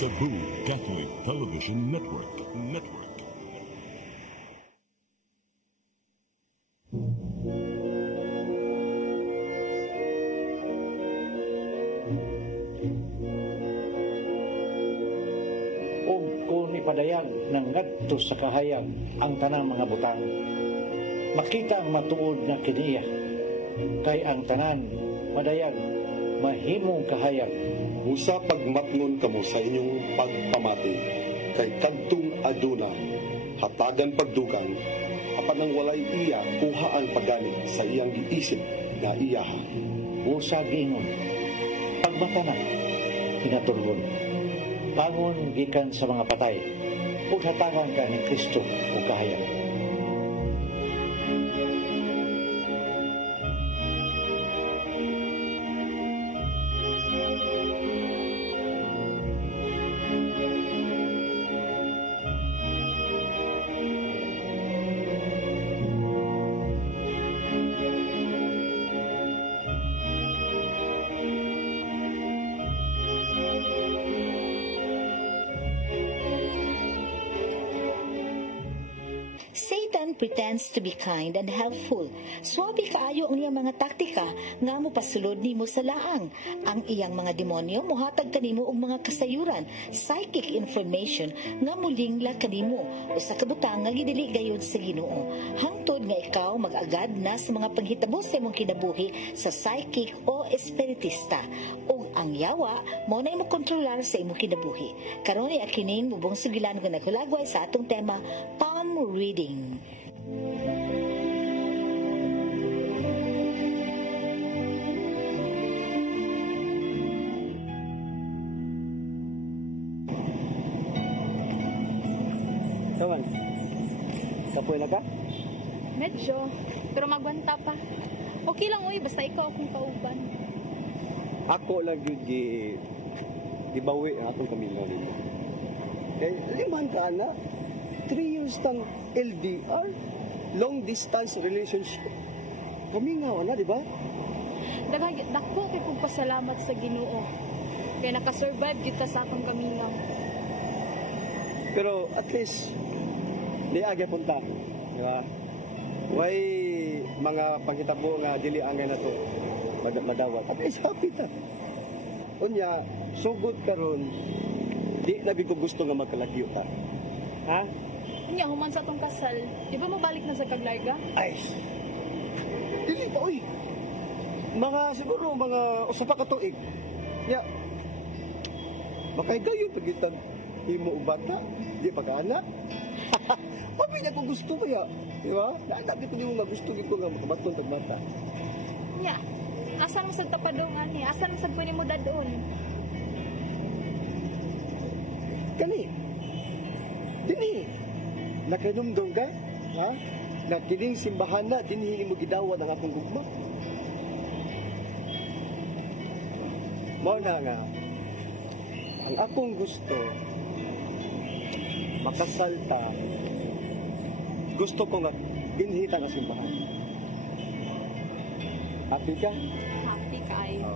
Cebu Catholic Television Network. Og kung ipadayag ng ngadto sa kahayag ang tanang mga butang, makita ang matuod nga kiniya, kay ang tanan madayag mahimong kahayag. Usa pagmatngon kamo sa inyong pagpamati, kay kadtong aduna hatagan pagdugang, apan ang walay iya uhaan pagganit sa iyang giisip na iyaha. Usa giingon, pagmata na, pinatulgon, bangon gikan sa mga patay, ug hatagan ka ni Kristo o kahayag. Satan pretends to be kind and helpful. Swabe kaayo ang iyang mga taktika nga mo pasulod nimo sa laang. Ang iyang mga demonyo mohatag kanimo og mga kasayuran, psychic information nga molingla kanimo o sa kabutang nga gidili gayud sa Ginoo. Hangtod nga ikaw mag-agad na sa mga panghitabo sa imong kinabuhi sa psychic o espiritista. O ang yawa mo na imo kontrolar sa imong kinabuhi. Karon ay kining mubong sugilan nga nagkulagway sa atong tema, palm reading. Tawan, kapoy na ka? Medyo, pero magwanta pa. Okay lang uy, basta ikaw akong kauban. Ako lang yun gibawi ang atong pamilya nito. Eh, liman ka na. 3 years tang LDR, long distance relationship. Kamingaw na, di ba? Dako kay kong pasalamat sa Ginoo. Kaya nakasurvive kita sa akong kamingaw. Pero at least, di agay punta. Di ba? Way mga panghitabo nga dili angay na to. Madawat. At least happy ta. Unya, sugod karon di na ko gusto nga magkalagyo ta. Ha? Unya, human sa atong kasal, di ba mabalik na sa Kaglarga? Ay, dili pa, uy. Siguro, mga usa pa ka tuig. Ya, makaigayon pagitan himo ug bata, di pa ka anak. Pabi niya kung gusto ba ya? Di ba? Naanap ko yung gusto ko nga makabaton tag bata. Nya, asan mo sa tapadongan ni? Asan sa pwede mo dadon? Kani, dini, nakanumdong ka? Ha? Na kining simbahan na, dinhili mo gidawa ng akong gugma. Mo na nga, ang akong gusto, makasalta, gusto ko nga, dinhita ng simbahan. Happy ka? Happy kayo.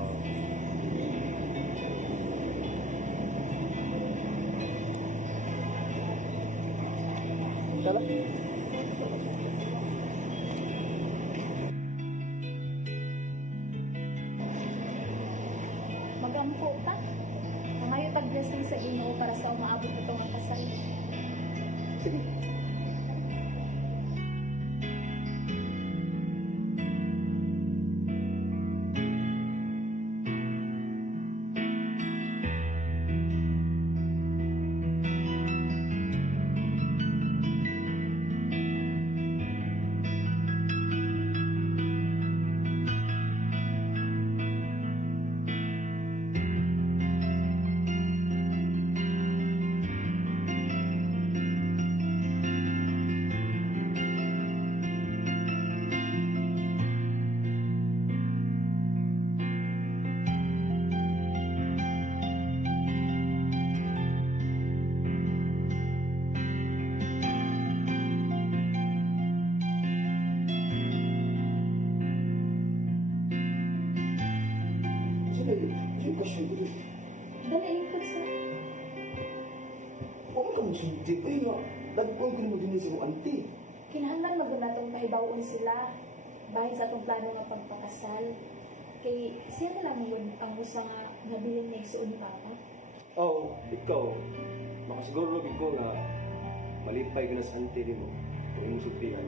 Tala. Magampo ta. Mangayo tag-blessing sa Ginoo para sa umaabot ito ang kasal. Sige. Dali, ikot sa. ka mo sulti? Ay nga, nag-on ko mo din sa mong auntie. Kinahanglan magunatong maibawon sila bahin sa atong plano nga pagpakasal. Kay siya na lang yun ang gusto nga nabilin na isuon ni Papa. Oh, ikaw. Makasiguro ko nga malipay ka na sa auntie ni mo. Kung imong sultihan.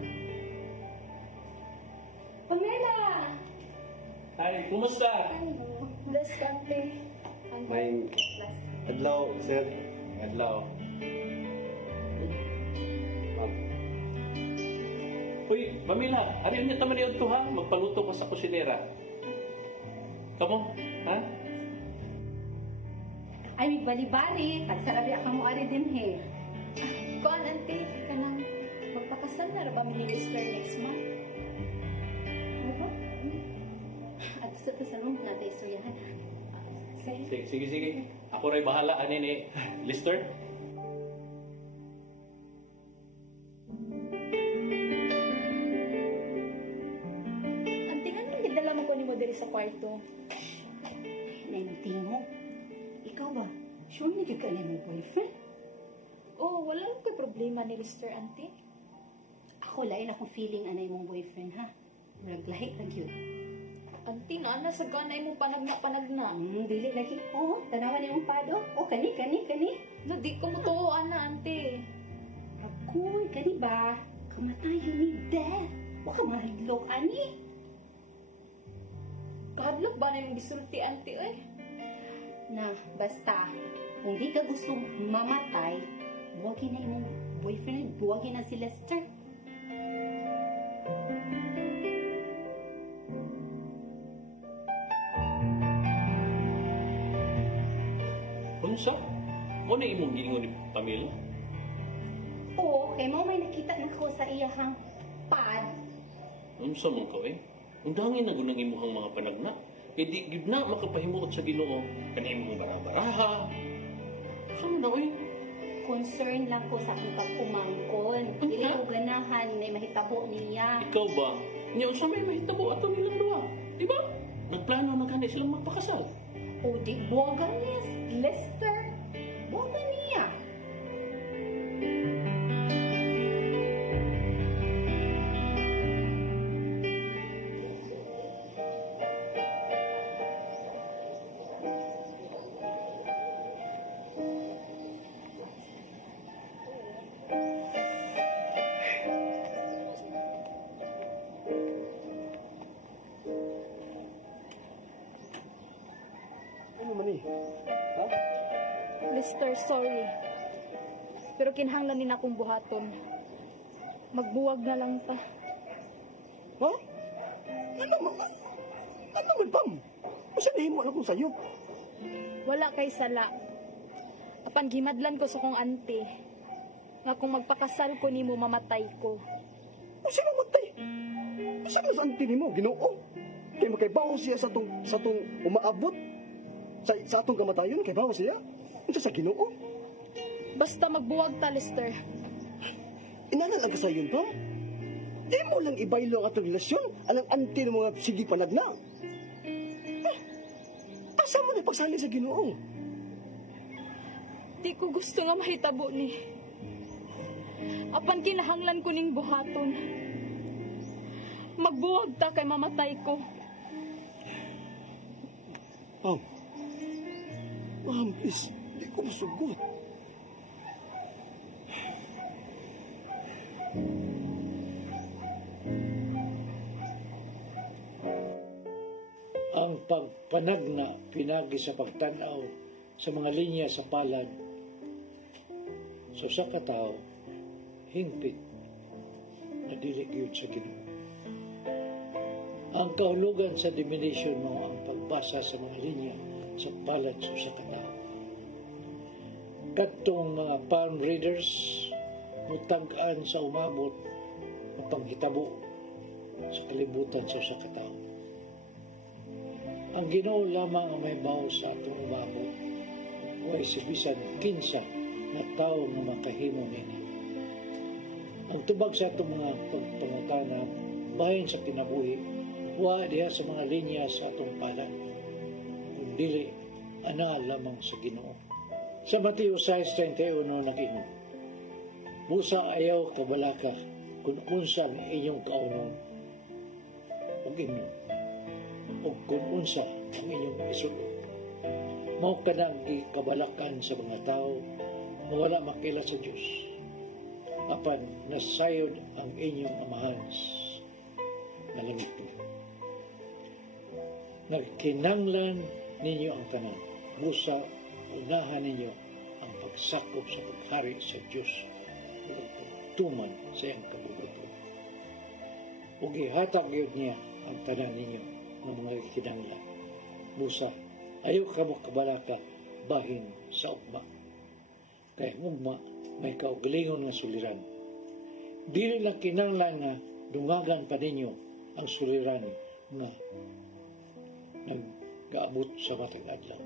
Pamela! Hi, kumusta? Ano? Bless kante. May adlaw, sir. Adlaw. Ma'am. Uy, Pamela, ariyan niya taman yun to ha? Magpaluto ko sa kusinera. Kamo, ha? Ay, may bali-bali. Pagsarabi ako mo ari din he. Kuan ante, kanang magpakasal na ra ba ni Mr. next month? Ano ba? At sa tasalong natin suyahan. Sige. Ako rin bahala, ani ni Lister. Ante, anong gidala mo ko ni mo diri sa kwarto? Nainting mo. Ikaw ba? Sure na ka na mo boyfriend? Oh, wala ko problema ni Mr. Ante. Ako lain akong feeling anay mong boyfriend ha. Naglahi lang yun. Ante, na sa ganay mo panagna. Dili lagi. Oh, tanawan niyo yung pado. Oh, kani. No, di ko mo tuoan na, ante. Ako'y, kani ba? Kamatayo ni death. Waka mahadlok, ani. Kahadlok ba na yung bisulti, ante, eh? Na, basta, kung di ka gusto mamatay, buwagin na yung boyfriend, buwagin na si Lester. Unsa? Ano imong giingon ni Pamela? Oo, kay mo may nakita na ko sa iyahang pad. Unsa man ka eh? Undangin na gunang imuhang mga panagna. E di gid na makapahimuot sa Ginoo kani imong barabaraha. Saan na oy? Concern lang ko sa akong pagkumangkon. Dili ko ganahan may mahitabo niya. Ikaw ba? Nya unsa may mahitabo ato nilang duha? Di ba? Nagplano na gani silang magpakasal. O di buwagan niya, Lester. Buwagan niya. Ano man eh? Ha? Lister, sorry. Pero kinahanglan din akong buhaton. Magbuwag na lang ta. Ha? Ano man, Pam? Masa nahimo na kong sayo? Wala kay sala. Apan gimadlan ko sa kong ante. Nga kung magpakasal ko nimo mamatay ko. Masa mamatay? Masa na sa auntie mo, Ginoo? Kaya makaibaw siya sa tong umaabot? Sa atong kamatayon, kaibaw siya? Ano sa Ginoo? Basta magbuwag ta, Lister. Inanan ka sa yun, Pam? Di mo lang ibaylo ang atong relasyon, alang auntie ng mga sige panagna. Asa mo na pagsali sa Ginoo? Di ko gusto nga mahitabo ni. Apan kinahanglan ko ning buhaton. Magbuwag ta kay mamatay ko. Ma'am, please, di ko masugot. Ang pagpanagna pinagi sa pagtanaw sa mga linya sa palad. So sa katao, hingpit na dili gyud sa Ginoo. Ang kahulugan sa diminution mo ang pagbasa sa mga linya sa palad sa katao. Katong mga palm readers mutag-an sa umabot ang panghitabo sa kalibutan sa katao. Ang Ginoo lamang ang may bawo sa atong umabot. Huwag si bisan kinsa na tao nga makahimo nini. Ang tubag sa atong mga pagpangutana bahin sa kinabuhi, wa diha sa mga linya sa atong palad. Kung dili, ana lamang sa Ginoo. Sa Mateo 6:31 nag-ingon, Busa ayaw kabalaka kung unsa ang inyong kaunon ug inyo ug kung unsa ang inyong isulod. Mao ka nang gikabalakan sa mga tao na wala makila sa Diyos. Apan nasayod ang inyong amahan na langit. Nagkinanglan ninyo ang tanan. Busa unahan ninyo ang pagsakop sa paghari sa Diyos ug pagtuman sa iyang kabubuto. Ug ihatag yun niya ang tanan ninyo ng mga kinanglan. Busa ayaw ka mo kabalaka bahin sa ugma. Kaya ugma may kaugalingon nga suliran. Dili lang kinanglan nga dungagan pa ninyo ang suliran na nag-gaabot sa matag adlaw.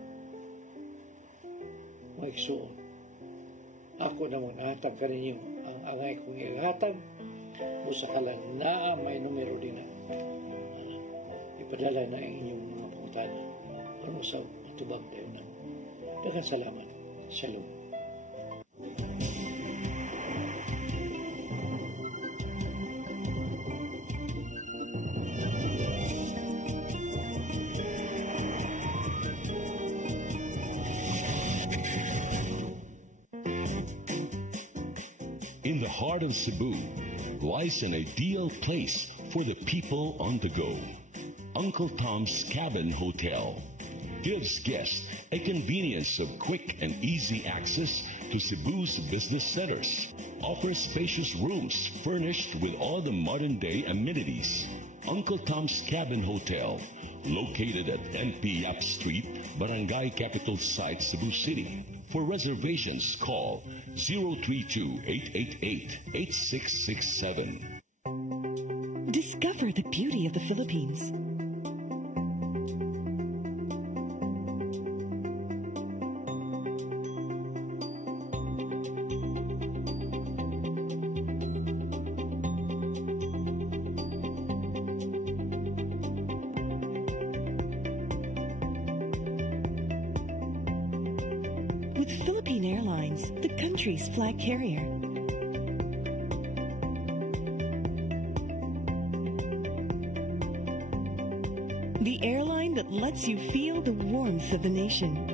Maigsuon, ako naman nahatag ka ninyo ang angay kong ihatag o sa kalang naa may numero din na ipadala na ang inyong mga pangutana ano sa matubag tayo na. Daghang salamat. Shalom. In the heart of Cebu lies an ideal place for the people on the go. Uncle Tom's Cabin Hotel gives guests a convenience of quick and easy access to Cebu's business centers. Offers spacious rooms furnished with all the modern-day amenities. Uncle Tom's Cabin Hotel, located at NP Yap Street, Barangay Capital Site, Cebu City. For reservations, call 032-888-8667. Discover the beauty of the Philippines. With Philippine Airlines, the country's flag carrier. The airline that lets you feel the warmth of the nation.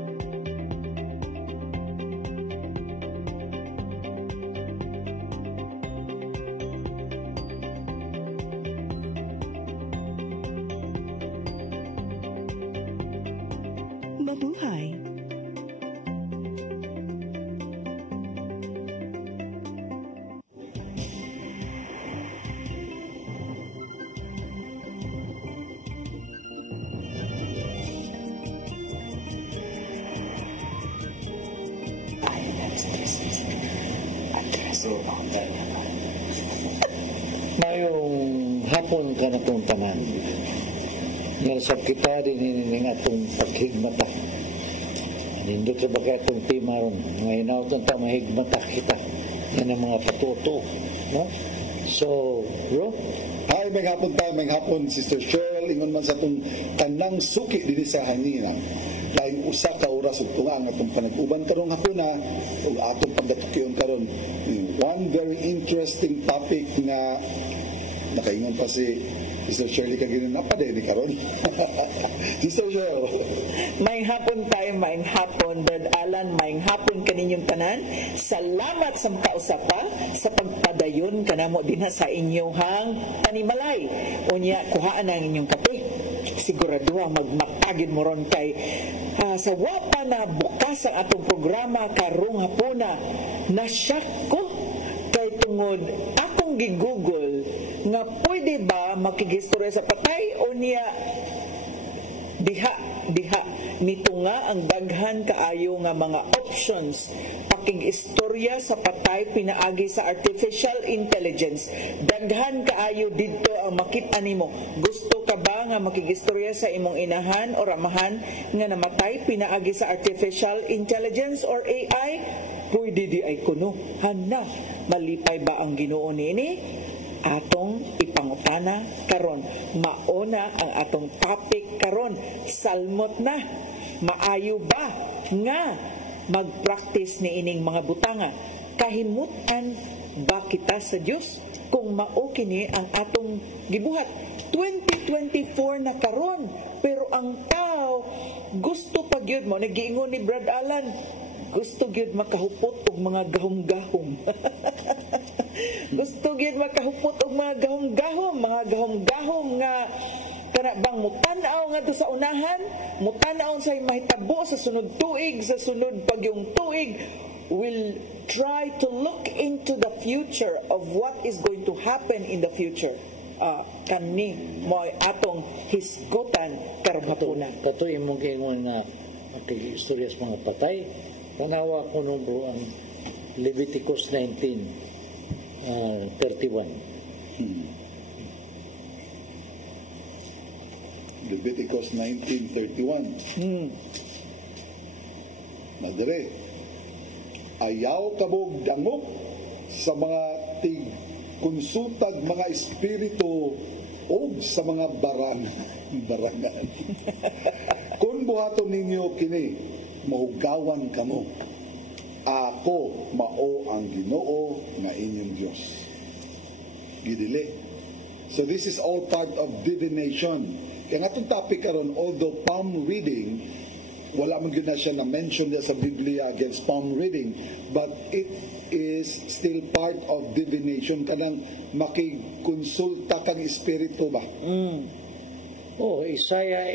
Mabuhay! Mayong hapon ka na itong tanan. Nalasap kita din ng atong paghigmata. Nindot sa bagay itong timaron. Ngayon na itong tamahigmata kita. Yan ang mga patuto. No? So, bro? Hi, may hapon, Sister Cheryl. Ingon man sa itong kanang suki din sa hangina. Laing usa ka oras ug tunga ang atong panag-uban karong hapon na ug atong pagdatukion karon. One very interesting topic na nakaingon pa si Sister Shirley kaginin na pa din karon. Sister Cheryl. Maing hapon tayo, maing hapon, Brad Alan, maing hapon kaninyong tanan. Salamat sa kausapa sa pagpadayon kanamo dinha sa inyong hang panimalay. Unya, kuhaan ang inyong kape. Siguraduha magmatagid mo ron kay sa wapa na bukas ang atong programa karong hapuna. Nasyak ko kay tungod akong gigugol nga pwede ba makigistorya sa patay o niya diha nito nga ang daghan kaayo nga mga options pakigistorya sa patay pinaagi sa artificial intelligence. Daghan kaayo didto ang makita nimo. Gusto ka ba nga makigistorya sa imong inahan o ramahan nga namatay pinaagi sa artificial intelligence or AI? Pwede di ay kuno. Hana, malipay ba ang Ginoo nini? Atong ipangutana karon. Mauna ang atong topic karon. Salmot na. Maayo ba nga mag-practice ni ining mga butanga? Kahimutan ba kita sa Dios kung mao kini ang atong gibuhat. 2024 na karon, pero ang tao gusto pa gyud mo nagiingon ni Brad Alan, gusto gyud makahupot og mga gahom-gahom. Gusto gyud makahupot og mga gahom-gahom nga kana bang mutan-aw nga sa unahan, mutan-aw sa mahitabo sa sunod tuig, sa sunod pagyong tuig, will try to look into the future of what is going to happen in the future. Kani mo atong hisgutan karong hapunan. Kato imong gingon nga istorya sa mga patay. Tanawa ko nung bro ang Leviticus 19:31. Leviticus 19:31. Madre, ayaw kabog dangok sa mga konsultag mga espiritu o sa mga barangan. Kung buhaton ninyo kini, mahugawan kamo. Ako mao ang Ginoo nga inyong Dios. Gidili. So this is all part of divination. Kaya nga itong topic karon, although palm reading, wala man yun na siya na-mention sa Biblia against palm reading, but it is still part of divination. Kanang makikonsulta kang espiritu ba? Isaiah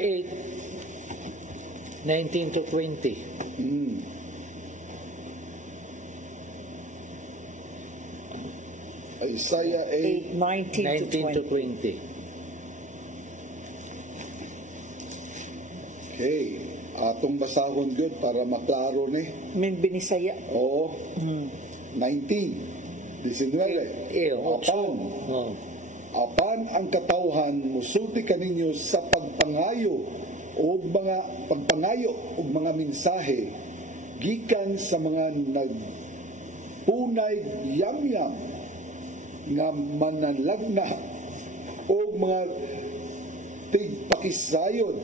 8:19-20. Isaiah 8:19-20. Okay. Atong basahon good para maklaro ni. Min binisaya. Oo. 19. Apan ang katawhan musulti kaninyo sa pagpangayo o mga mensahe gikan sa mga nagpunay yamyam nga manalagna o mga tigpakisayod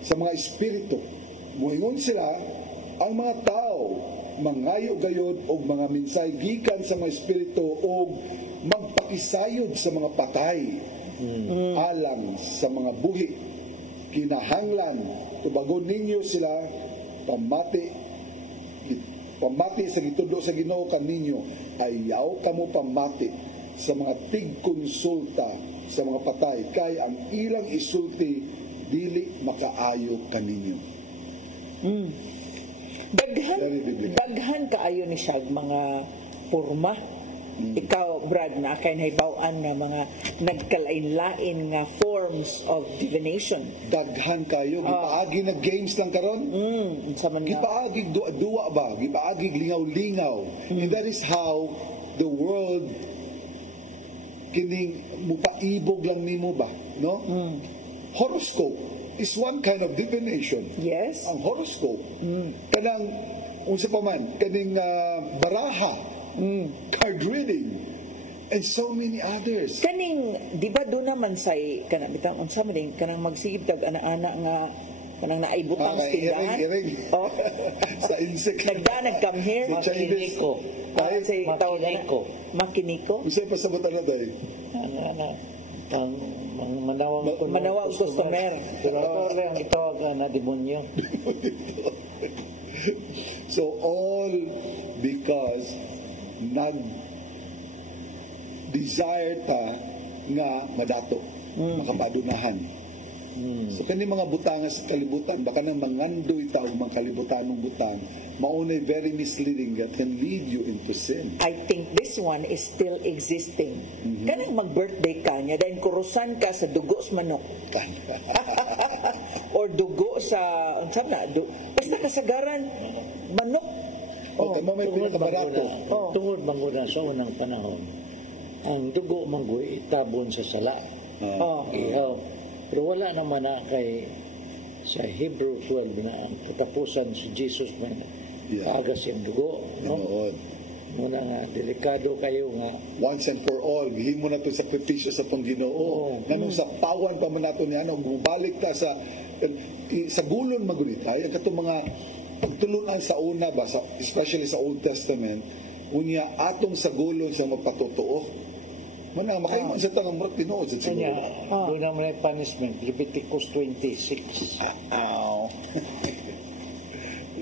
sa mga espiritu. Muingon sila ang mga tao mangayo gayod og mga mensahe gikan sa mga espiritu o magpakisayod sa mga patay alang sa mga buhi. Kinahanglan tubagon ninyo sila pamati sa gitudlo sa Ginoo kaninyo, ayaw kamo pamati sa mga tigkonsulta sa mga patay kay ang ilang isulti dili makaayo kaninyo. Daghan kaayo ni siya mga porma. Ikaw, Brad, na kay nahibaw-an nga mga nagkalain-lain nga forms of divination. Daghan kayo. Gipaagi na games lang karon. Gipaagi duwa ba? Gipaagi lingaw-lingaw. And that is how the world kining mupaibog lang nimo ba? No? Horoscope is one kind of divination. Yes. Ang horoscope. Kanang, unsa pa man, kaning baraha. Card reading, and so many others. Kaning, di ba doon naman say, kanang bitang unsa man din, kanang magsigib tag ana-ana nga, kanang naibutang tindahan. Iring. Sa insect. Nagdanag-come here. Makiniko. Makiniko. Usa pa sabot na dahil. Manawang customer. Pero ang itawag na demonyo. So all because nag-desire ta nga madato, makapadunahan. So kani mga butang sa kalibutan, baka nang mangandoy ta og mga kalibutanong butang, maunay very misleading that can lead you into sin. I think this one is still existing. Kanang mag-birthday ka niya, dahil kurusan ka sa dugo sa manok. Or dugo sa, basta kasagaran, manok. Tungod manguna sa unang panahon, ang dugo manggoy itabon sa sala. Ihaw. Pero wala naman na kay sa Hebrew 12 na ang katapusan si Jesus man kaagas yung dugo. No? Muna nga, delikado kayo nga. Once and for all, gihimo na ito sakripisyo sa itong Ginoo. Ganun sa pawan pa man nato niya, gumabalik ta sa gulon magunitay, ang katong mga pagtulunan sa una ba, especially sa Old Testament, Unya atong sagulon sa mapatotoo. Mana makaingon sa tanang murag tinuod sa Kanya, siguro. doon naman ay punishment, Leviticus 26.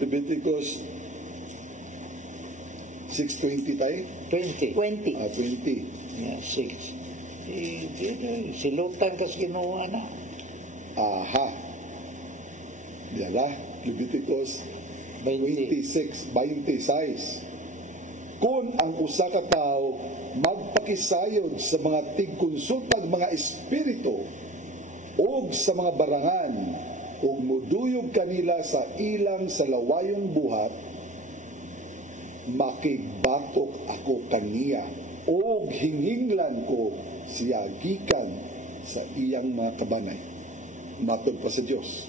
Leviticus 6:20 tayo? 20. 20. 20. Yeah, 6. Silutan kas ginawa na. Aha. Yala, Leviticus 26. Kung ang usa ka tawo magpakisayod sa mga tigkonsultag mga espiritu o sa mga barangan ug muduyog kanila sa ilang sa lawayong buhat, makigbatok ako kaniya o hinginglan ko siya gikan sa iyang mga kabanay. Matod pa sa Diyos.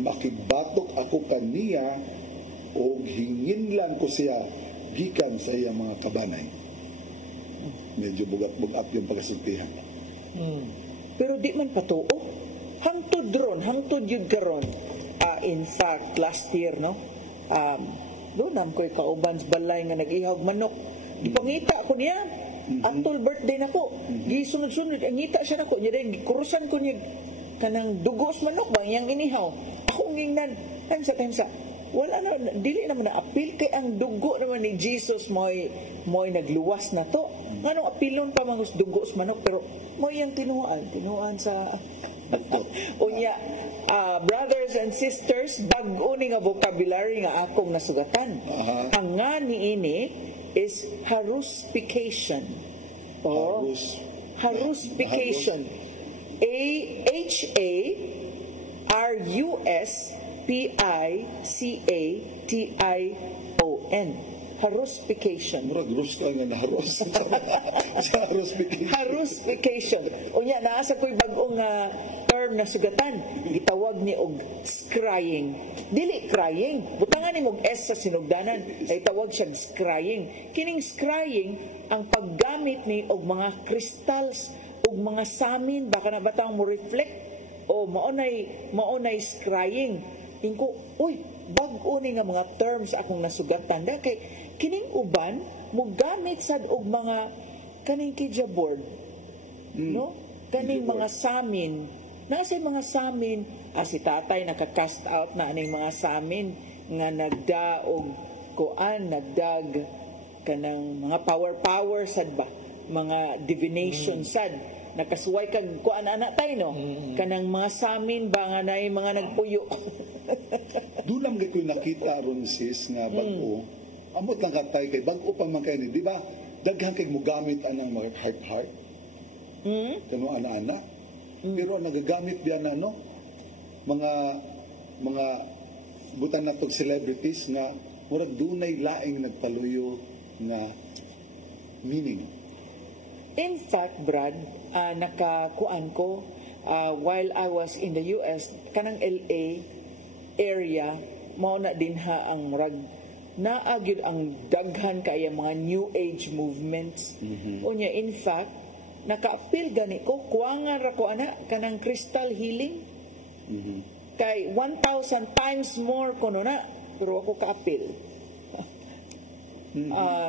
Makigbatok ako kaniya o hinginglan ko siya gikan sa iyang mga kabanay. Medyo bugat-bugat yung pagkasultihan. Pero di man patuo. Hangtod ron, hangtod yun karon. In fact, last year, no? Doon nam ko'y kauban sa balay nga nag-ihawag manok. Ipangita ko niya. Atol birthday na ko. Gisunod-sunod, ang ngita siya na ko. Kurusan ko niya kanang dugos manok ba? Yang inihaw. Ako ngingnan. Tansa. Wala na, dili naman na apil kay ang dugo naman ni Jesus mo'y nagluwas na to. Anong apilon pa mangus dugo sa manok, pero mo'y yung tinuan sa unya. Brothers and sisters, bag-o ni nga vocabulary nga akong nasugatan. Ang nga niini is haruspication. Haruspication. Haruspication. Haruspication. Murag rus ka nga naharos. Haruspication. Unya, naasa ko'y bagong term na sugatan. Gitawag ni og scrying. Dili crying. Butangan ni mong S sa sinugdanan. Ay tawag siya scrying. Kining scrying, ang paggamit ni og mga crystals, og mga samin, baka na batang mo reflect, o maunay scrying. Ingko, bag-o ni nga mga terms akong nasugatan. Dahil kay kining uban, mo gamit sad og mga kaning kidja board. No? Kaning mga samin. Nasa mga samin, si tatay naka-cast out na aning mga samin nga nagdaog nagdag kanang mga power sad ba? Mga divination sad. Nakasuway kag kuan ana tay no? Kanang mga samin ba nga nay mga nagpuyo. Dunam gay ko'y nakita ron sis nga bag-o. Amot lang katay kay bag-o pa man kay ni, di ba? Daghan kay mo gamit anang mga heart. Kano ana-ana. Pero nagagamit diyan na mga butan natog celebrities nga murag dunay laing nagpaluyo nga meaning. In fact, Brad, nakakuan ko while I was in the US, kanang LA area, mao na din ha ang naagyod ang daghan kaya mga New Age movements. Unya, in fact, naka-appeal gani ko, kuwangan ra ko ana, kanang crystal healing. Kay 1,000 times more kuno na, pero ako ka-appeal.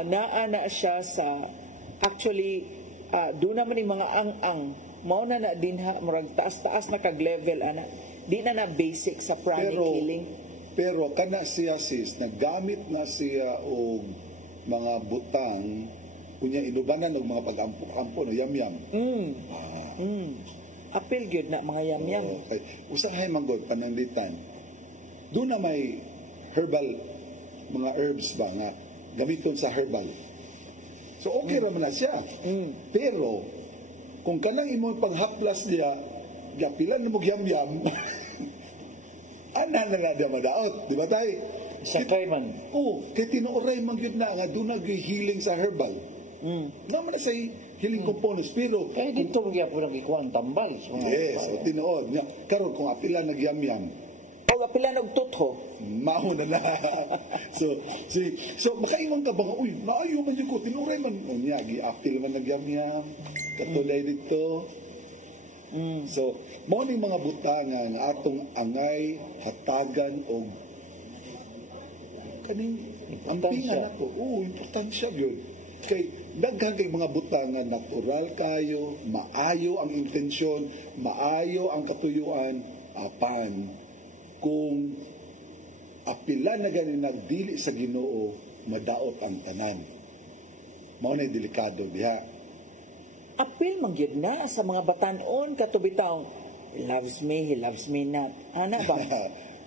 Naana siya sa, actually, doon naman yung mga ang-ang, mao na din ha, murag taas-taas na kag-level ana. Di na basic sa pranic healing. Pero kana siya sis, naggamit na siya og mga butang, kunya inubanan og mga pag-ampo no yam-yam. Apil gyud na mga yam-yam. Okay. Usahay manggod pananglitan. Doon na may herbal mga herbs ba nga gamiton sa herbal. So okay ra man na siya. Pero kung kanang imong panghaplas niya, gapilan na mo yam-yam. Ana na dia madaot, di ba tay? Sakay man. Kay tinuoray man gyud na nga doon nag-healing sa herbal. Naman na sa healing components, pero kaya dito po nagikuan tambal. Yes, tinuod. Karon kung apila nagyam-yam, o apila nagtutho, mao na na. So makaingon ka ba nga, maayo man yun ko, tinuray man. Unya, gi-apil man nagyam-yam, katulay dito. So, mao ni mga butangan nga atong angay, hatagan, o kaning Importansya. ampingan ako. Oo, importansya yun. Kay daghan kay mga butangan natural kayo, maayo ang intensyon, maayo ang katuyuan, apan kung apila na gani nagdili sa Ginoo, madaot ang tanan. Mao na delikado diha. Apil mangyud na sa mga batanon katubitaw, he loves me not. Ana ba?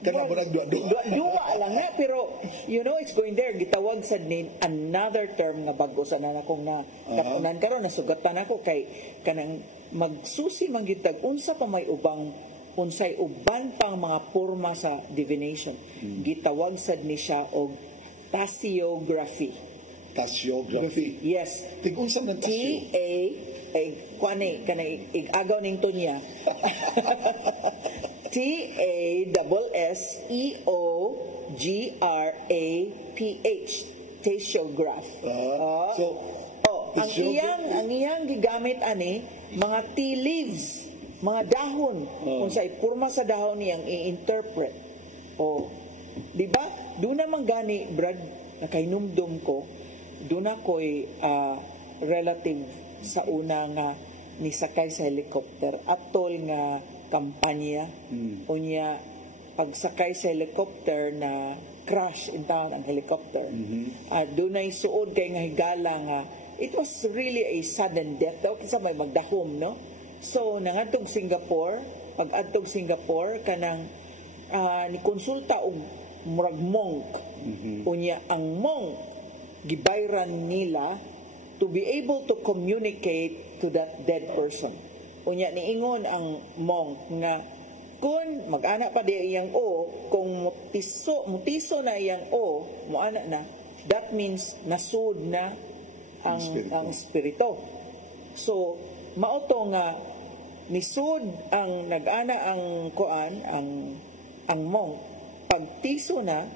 Kana mo nagdua-dua. Dua lang na, pero you know, it's going there. Gitawag sa nin another term nga bago sa nanakong na kapunan karon nasugatan ako kay kanang magsusi manggitag unsa pa may ubang unsay uban pang mga porma sa divination. Gitawag sad ni siya og tasiography. Tasiography. Yes. Tig-unsa man T-A kuani kanang igagaw ning tunya. T-A-S-S-E-O-G-R-A-P-H. Tasiograph. Ang iyang gigamit ani mga tea leaves, mga dahon. Unsay porma sa dahon niyang i-interpret. Di ba? Doon naman gani, Brad, nakainumdum ko, doon ako'y relative sa una nga nisakay sa helicopter atol nga kampanya. Unya, pagsakay sa helicopter na crash in town ang helicopter. Doon ay suod kay nga higala nga it was really a sudden death. Okay, sa may magdahom, no? So, nangadtog Singapore, pag-adtog Singapore, kanang ni konsulta og murag monk. Unya, ang monk, gibayran nila to be able to communicate to that dead person. Unya, niingon ang monk nga kung mag-ana pa di iyang o, kung mutiso na iyang o, muana na, that means nasud na ang spirito. So, mauto nga nisud ang nag-ana ang kuan, ang monk, pagtiso na,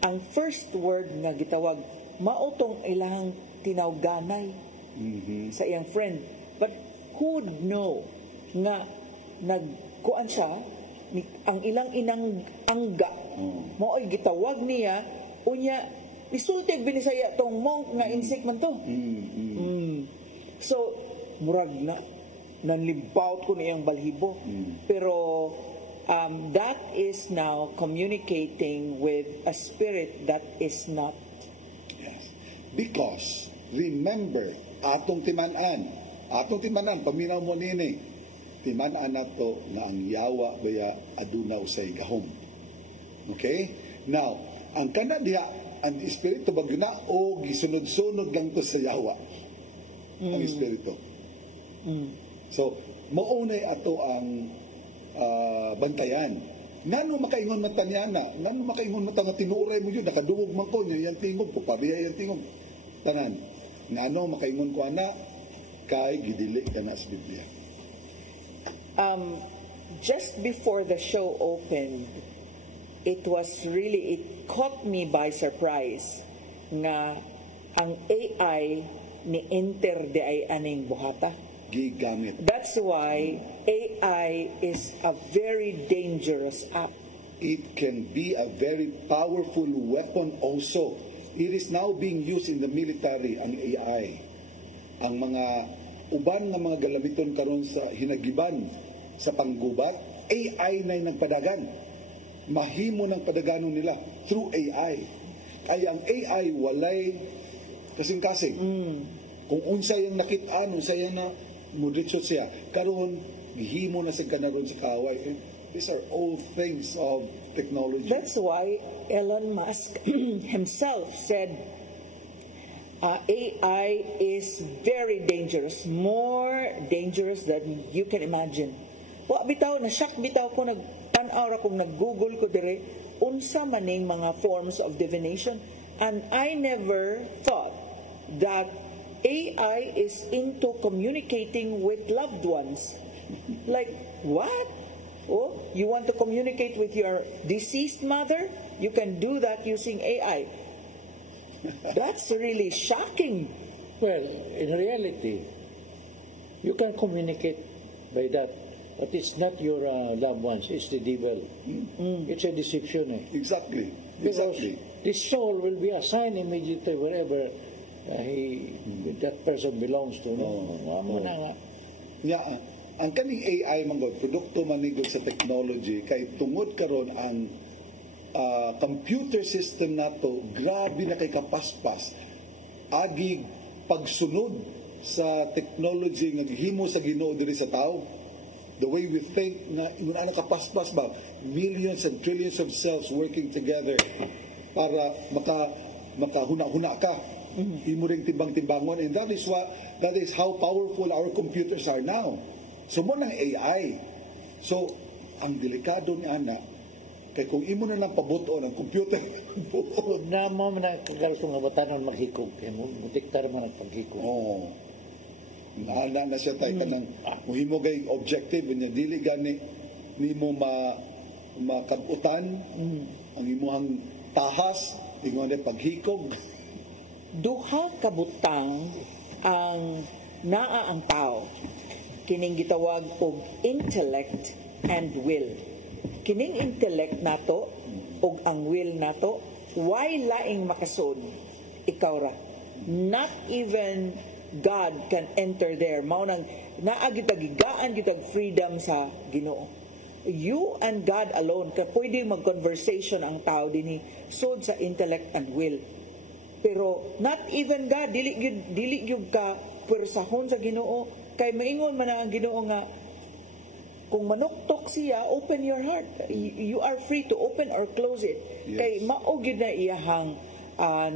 ang first word nga gitawag, mautong ilang tinawganay sa iyang friend. But who would know nga nagkuan siya, ang ilang inang angga, mao'y gitawag niya, unya, isultig binisaya tong monk nga insect man to. So, murag na, nanlibaut ko niyang balhibo. Pero, that is now communicating with a spirit that is not. Yes. Because, remember, atong timanan, paminaw mo nini, timanan na to na ang yawa baya aduna usay gahom. Okay? Now, ang kana diha, ang espiritu bagna o gisunod-sunod lang to sa yawa. Ang espiritu. So, maunay ato ang bantayan. Nano makaingon man tanyana, nano makaingon man nga tinuray mo yun, nakadungog man ko niya, yan tingog, pupabiya yan tingog. Tanan, nano makaingon ko ana, kay gidili ka na sa Biblia. Just before the show opened, it caught me by surprise nga ang AI ni enter di ay aning buhata. Gigamit. That's why AI is a very dangerous app. It can be a very powerful weapon also. It is now being used in the military, ang AI. Ang mga uban nga mga galamiton karon sa hinagiban sa panggubat, AI na nagpadagan. Mahimo ng padaganon nila through AI. Kaya ang AI walay kasing-kasing. Kung unsay yung nakit-an, unsay yung na muditsot siya, karon gihimo na sa kanaron sa kaway. These are all things of technology. That's why Elon Musk himself said AI is very dangerous, more dangerous than you can imagine. Wa bitaw na shock bitaw ko nagtan-aw ra kung nag-Google ko dire unsa maning mga forms of divination, and I never thought that AI is into communicating with loved ones. Like, what? Oh, you want to communicate with your deceased mother? You can do that using AI. That's really shocking. Well, in reality, you can communicate by that But it's not your loved ones, it's the devil. It's a deception. Exactly. Because this soul will be assigned immediately wherever that person belongs to. Ang kaning AI manggod, produkto manigod sa technology, kay tungod karon ang computer system nato, grabe na kay kapaspas. Agi pagsunod sa technology nga gihimo sa Ginoo diri sa tao. The way we think na ano kapaspas ba, millions and trillions of cells working together para makahuna-huna ka. Imo ring timbang-timbangon, and that is how powerful our computers are now. So mo nang AI. So ang delikado ni ana kay kung imo na lang pabuton ang computer na mo na kagalos nga batanon maghikog kay mo mutiktar man ang paghikog. Na siya tayo kanang muhimo gay objective niya dili gani nimo makabutan ang imuhang tahas ingon na paghikog. Duha ka butang ang naa ang tao, kining gitawag og intellect and will. Kining intellect nato og ang will nato why laing makasod ikaw ra. Not even God can enter there. Mao nang naagitagigaan gitag freedom sa Ginoo. You and God alone ka pwede mag-conversation ang tao dinhi sud sa intellect and will. Pero not even God dili gyud ka pursahon sa Ginoo kay maingon man ang Ginoo nga kung manuktok siya, open your heart. You are free to open or close it. Yes. Kay mao gyud na iyahang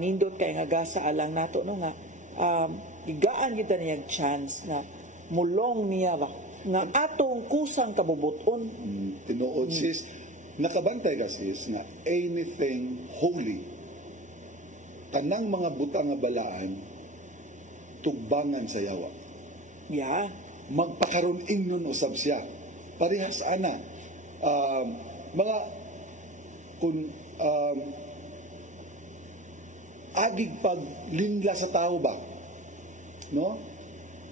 nindot kay nga gasa alang nato no nga igaan gyud niyang chance na mulong niya ba nga atong kusang kabubuton. Tinuod sis, nakabantay ka sis nga anything holy, kanang mga butang nga balaan tugbangan sa yawa. Yeah. Magpakaroon ingnon usab siya. Parehas ana mga kung agig paglinla sa tao ba, no?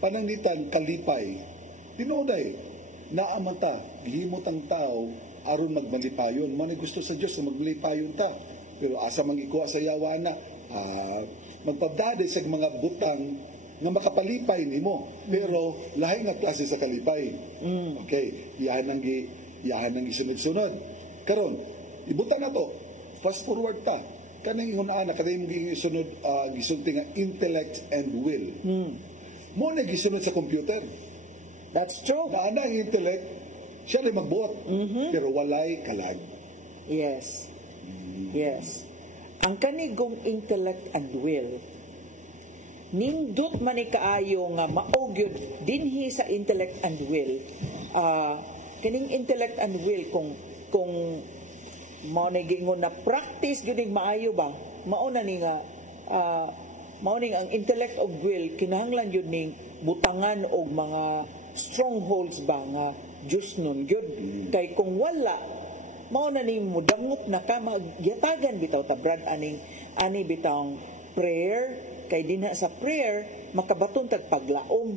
Panangitan kalipay tinuoday naamata gihimot ang tao aron magmalipayon. Mao gusto sa Dios na maglipayon ta, pero asa man ikuha sa yawa na magpabdade sa mga butang nga makapalipay nimo, pero lahi nga klase sa kalipay. Okay, iyahan nang isunod-sunod karon ibutan na to, fast forward ta kanang ingon ana kanang gisunod gisulti nga intellect and will. Mo na gisunod sa computer. That's true. Na ang intellect siya rin magbuot, pero walay kalag. Yes. Yes. Ang kanigong intellect and will, nindot man kaayo nga maogyod dinhi sa intellect and will. Kining intellect and will kung mao na gingon na practice gyud maayo ba, mao na ni nga mao ning ang intellect og will kinahanglan gyud ning butangan og mga strongholds ba nga Diyos nun gyud. Kay kung wala mao na ning mudangot na ka magyatagan bitaw ta brad ani bitawng prayer. Kay dinha sa prayer makabaton tag paglaom,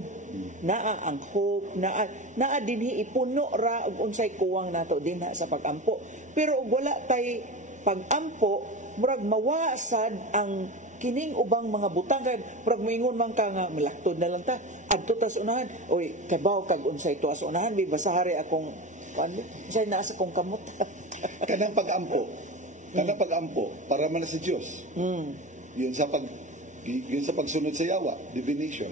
naa ang hope, naa dinhi ipuno ra og unsay kuwang nato dinha sa pagampo. Pero og wala tay pagampo murag mawasad ang kining ubang mga butang kay murag moingon man ka nga milaktod na lang ta adto ta sa unahan, oy kabaw kag unsay tuwa sa unahan bi basahari akong unsay naa sa kong kamot. kanang pagampo para man sa Dios. Yun sa pagsunod sa yawa, divination.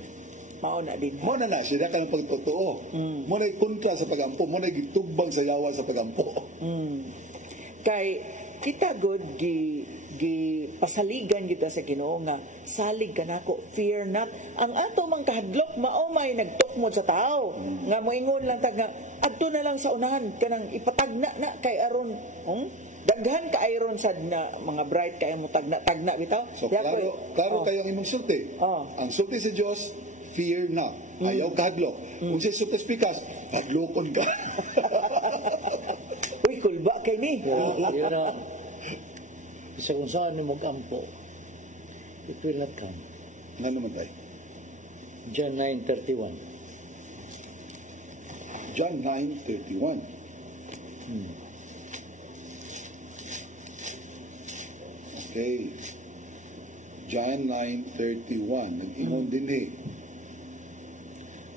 Mao na din. Mo na siya kanang pagtotoo. Mo na kontra sa pagampo, mo na gitugbang sa yawa sa pagampo. Kay kita good gi pasaligan kita sa Ginoo nga salig kanako, fear not. Ang ato mang kahadlok mao may nagtukmod sa tao nga moingon lang tag nga adto na lang sa unahan kanang ipatagna na kay aron daghan ka iron sad na mga bright kay mo tagna bitaw. So klaro kayo ang imong sulti. Ang sulti sa Dios, fear not. Ayaw kahadlok. Kung si sulti pikas, hadlokon ka. Uy, kulba kay ni. Isa kung saan ni mag-ampo, it will not come. Nga naman tayo? John 9:31. John 9:31. Okay. John 9:31. Nag-ingon din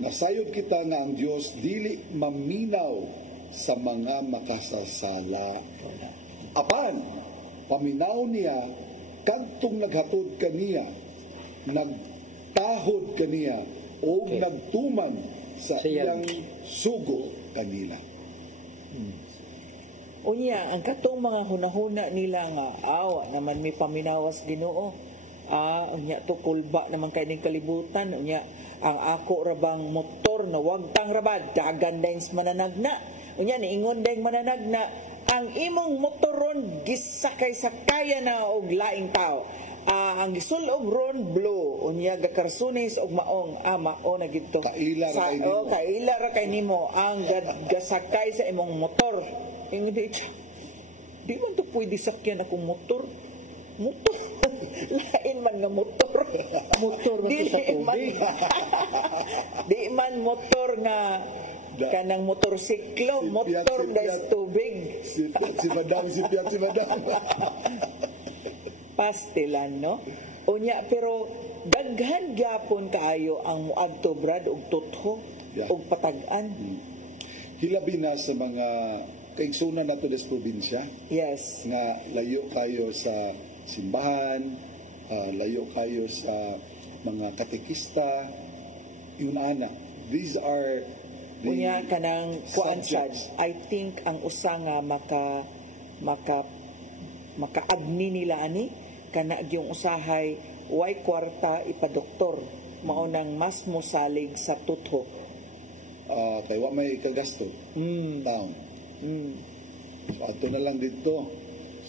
nasayod kita nga ang Dios dili maminaw sa mga makasasala. Apan, paminaw niya kadtong naghatod kaniya, nagtahod kaniya, o nagtuman sa iyang sugo kanila. Unya, ang katong mga hunahuna nila nga, awa naman may paminawas Ginoo. Unya, to kulba naman kay ning kalibutan. Unya, ang ako rabang motor na wag tang rabad, dagan dahil mananagna. Unya, niingon dahil mananagna, ang imong motoron gisakay sa kaya na og laing tao. Ang gisulog ron blue, unya gakarsunis og maong mao na gito. Kaila ra kay nimo. Kaila ra kay nimo ang gasakay sa imong motor. Hindi di man to pwede sakyan akong motor. Motor. Lain man nga motor. Motor ba sa tubig? Di man motor nga kanang motorsiklo, motor sa tubig. Si Madam. Pastilan, no? Unya, pero daghan gyapon kaayo ang muadto brad og tutho og patagan. Hilabi na sa mga kaigsunan nato des probinsya. Yes. Nga layo kayo sa simbahan, layo kayo sa mga katekista, yun ana. These are the unya kanang kuansad. I think ang usa nga makaagni nila ani kana gyung usahay way kwarta ipadoktor mao nang mas mosalig sa tutho. Kay wa may kagasto. Taon. So ato na lang dito.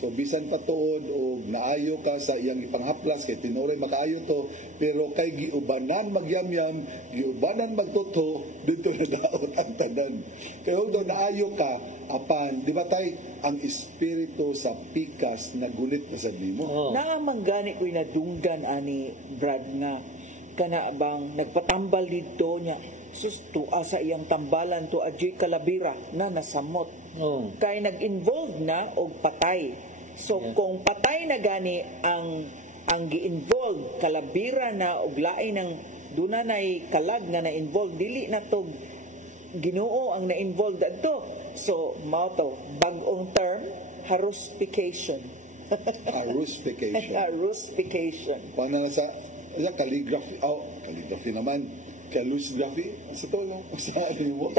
So bisan pa tuod o naayo ka sa iyang ipanghaplas kay tinuray makaayo to, pero kay giubanan magyamyam, giubanan magtutho, dito na daot ang tanan. Kaya do naayo ka apan di ba tay ang espiritu sa pikas nagulit na sa nimo. Namanggani ko'y nadunggan ani Brad nga kana bang nagpatambal dito niya susto sa iyang tambalan to adjay kalabira na nasamot. Kay nag-involve na og patay. So kung patay na gani ang gi-involve kalabira na og lain ng dunay kalag na na-involve dili na to Ginoo ang na-involve adto. So mao to bag-ong term haruspication. Haruspication. Paano na sa calligraphy? Calligraphy naman. Calligraphy? Sa to no? Sa ano mo?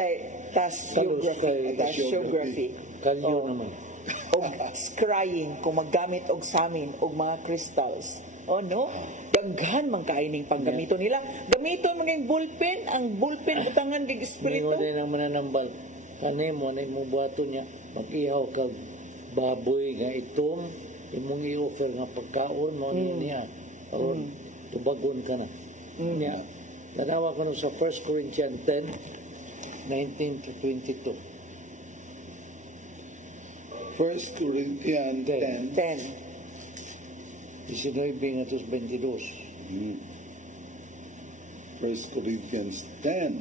Tasiography. Kalyo naman. O scrying kung maggamit og samin og mga crystals. No? Daghan man kaining paggamito nila. Gamiton maging bullpen, ang bullpen butangan dig espiritu. Mo din ang mananambal. Kanimo na mo buhaton niya mag-ihaw kag baboy nga itong imong i-offer nga pagkaon mo niya. Aron tubagon ka na. Niya. Nanawa ko sa 1 Corinthians 10:19 to 22. 1 Corinthians 10. 19 at 22. 1 Corinthians 10,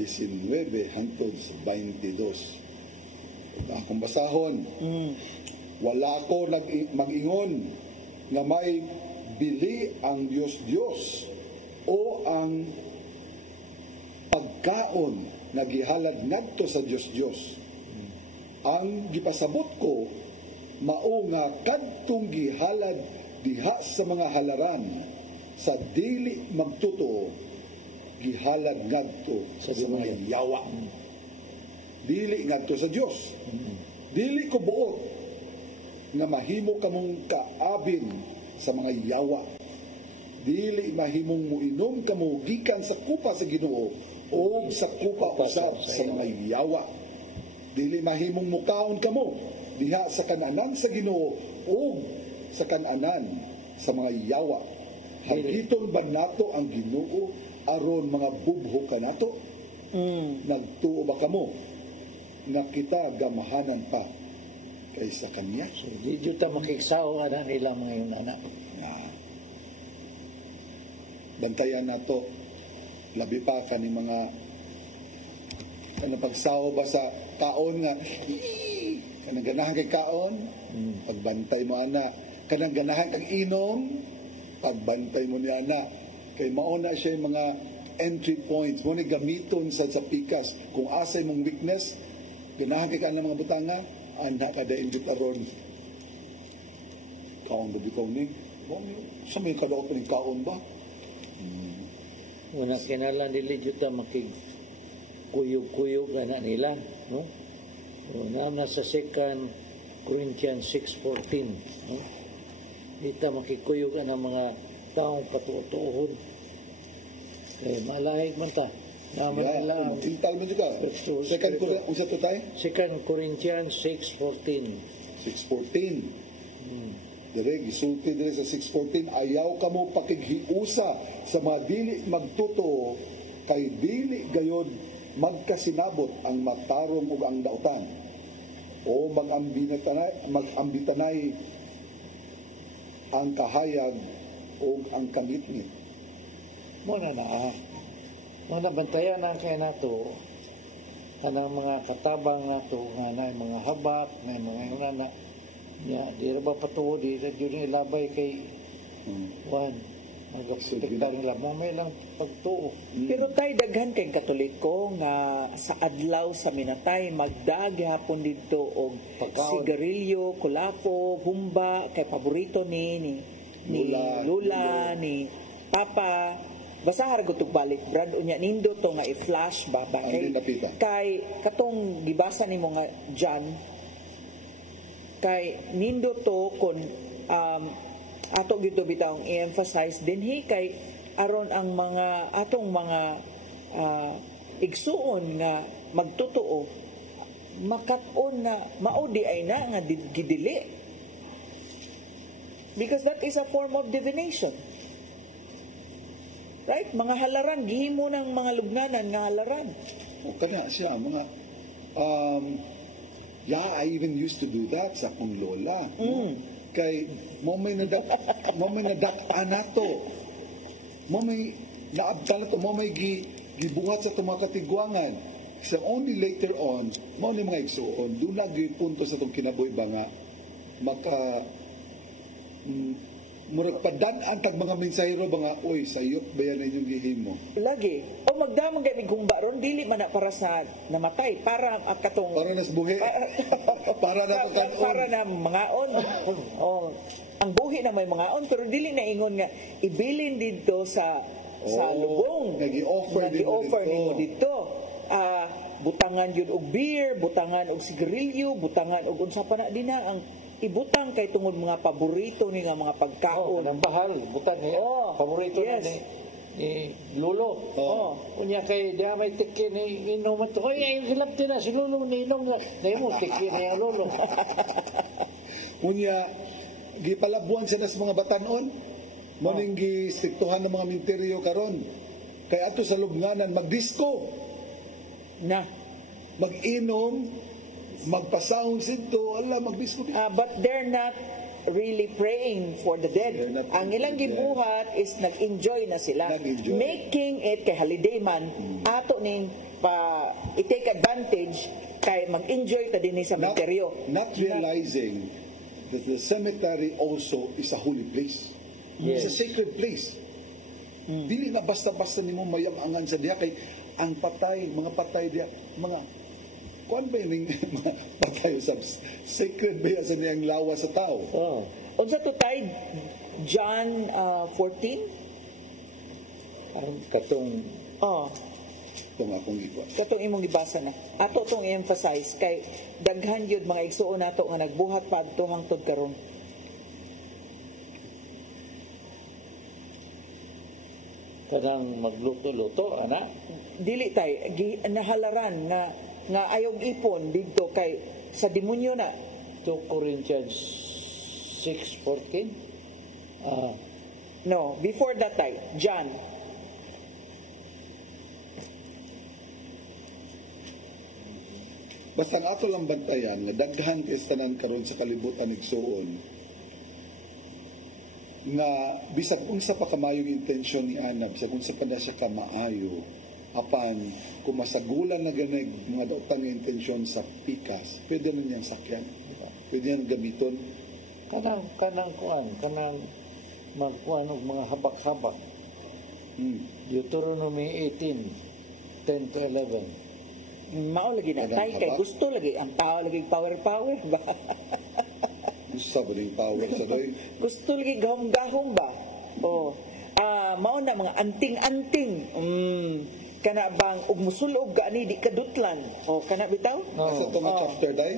19 hangtod sa 22. Akong basahon. Wala ako mag-ingon nga may bili ang Diyos o ang pagkaon na gihalad ngadto sa Diyos. Ang gipasabot ko mao nga kadtong gihalad diha sa mga halaran sa dili magtotoo gihalad ngadto sa mga yawa. Dili ngadto sa Dios. Dili ko buot nga mahimo kamong kaabin sa mga yawa. Dili mahimong muinom kamo gikan sa kupa sa Ginoo o sa kupa usab sa mga yawa. Dili mahimong mukaon kamo diha sa kananan sa Ginoo o sa kananan sa mga yawa. Hagiton ba nato ang Ginoo aron mga bubho kanato? Nagtuo ba kamo na kita gamahanan pa kaysa kanya? So di ta makiksaw ana nila mga yun anak. Bantayan nato labi pa kani mga Kanang pagsaw ba sa kaon nga, kanang ganahan kay kaon, pagbantay mo ana. Kanang ganahan kang inom, pagbantay mo ni ana. Kay mauna siya yung mga entry points. Mo ni gamiton sa pikas. Kung asay mong weakness, ganahan kay ka ng mga butanga, ana kada indot aron. Kaon ba bitaw ni? Sa may kadaot pa ng kaon ba? Una kinalan nila juta makig kuyog-kuyog na nila, no? Una sa 2 Corinthians 6:14, no? Dita makikuyog na mga taong patutuhon. Kaya malahig man ta. Naman nila ang tintal mo juga. Second Corinthians 6:14. 6:14. Dire gisulti dire sa 6:14, ayaw kamo pakighiusa sa mga dili magtuto kay dili gayod magkasinabot ang matarong ug ang dautan o magambitanay ang kahayag o ang kangitngit. Muna na bantayan na kay nato kanang mga katabang nato nga na mga habak na mga unana niya di ra ba patuod di ra jud ilabay kay Juan nagaprotektar nila mo may lang pagtuo. Pero tay daghan kay Katoliko nga sa adlaw sa minatay magdag hapon dito og sigarilyo, kulapo, humba kay paborito ni Lula ni Papa. Basta haragot og balik brad unya nindo to nga i-flash ba kay katong gibasa nimo nga John kay nindo to kon ato gito bitang i-emphasize dinhi kay aron ang mga atong mga igsuon nga magtotoo makat-on na maudi ay na nga gidili because that is a form of divination. Right? Mga halaran, gihimo ng mga lubnanan nga halaran. O kanya siya, mga I even used to do that sa akong lola. Kay mo may nadakta nato. Mo may naabdal to, mo may gibungat sa mga katigwangan. So only later on, mo ni mga igsuon, doon lagi punto sa itong kinabuhi ba nga murag padan-an tag mga mensahero ba nga oy sayop ba yan inyong gihimo lagi o magdamang gani kung baron dili man na para sa namatay para at katong para nas buhi para na mangaon ang buhi na may mangaon pero dili na ingon nga ibilin dito sa lubong nagi-offer nimo dito butangan yun og beer butangan og sigarilyo butangan og unsa pa na dinha ang ibutang kay tungod mga paborito ni nga mga pagkaon. Ang bahal, butang niya. Paborito na ni Lolo. Unya kay diya may tiki ni inom at oy ay hilap din na si Lolo ni inom na mo tiki na yung Lolo. Unya gipalabuan sa nas mga batanon. Maning gistriktuhan ng mga ministeryo karon. Kay ato sa lubnganan magdisco. Mag-inom magpasaon sinto, magdisco. But they're not really praying for the dead. Ang ilang gibuhat is nag-enjoy na sila. Making it kay holiday man, ato ning i-take advantage kay mag-enjoy ta din sa cemeteryo. Not realizing that the cemetery also is a holy place. It's a sacred place. Dili na basta-basta nimo mayam-angan sa diha kay ang patay, mga patay diha, mga kuan ba yung patay sa sacred ba sa niyang lawa sa tao? Unsa to tay John 14? Ang katong itong akong iba. Katong imong gibasa na. Ato tong i-emphasize kay daghan yun mga igsuon nato nga nagbuhat pa adto hangtod karon. Kadang magluto-luto ana dili tay nahalaran nga ayong ipon dito kay sa demonyo na 2 Corinthians 6:14 no before that time John basta ang ato lang bantayan nga daghan kay tanan karon sa kalibutan igsuon nga bisag unsa pa kamayong intensyon ni Ana bisag unsa pa na siya kamaayo Apan, kung masagulan na ganag mga daotang intensyon sa pikas, pwede na niyang sakyan. Pwede niyang gamiton. Kanang magkuan og mga habak-habak. Deuteronomy 18:10 to 11. Mao lagi na tay kay gusto lagi ang tao lagi power ba. Gusto ba yung power sa doy? Gusto lagi gahom-gahom ba. Mao na mga anting-anting. Kana bang ug musulog gaani di kadutlan. Kana bitaw? Asa to nga chapter day?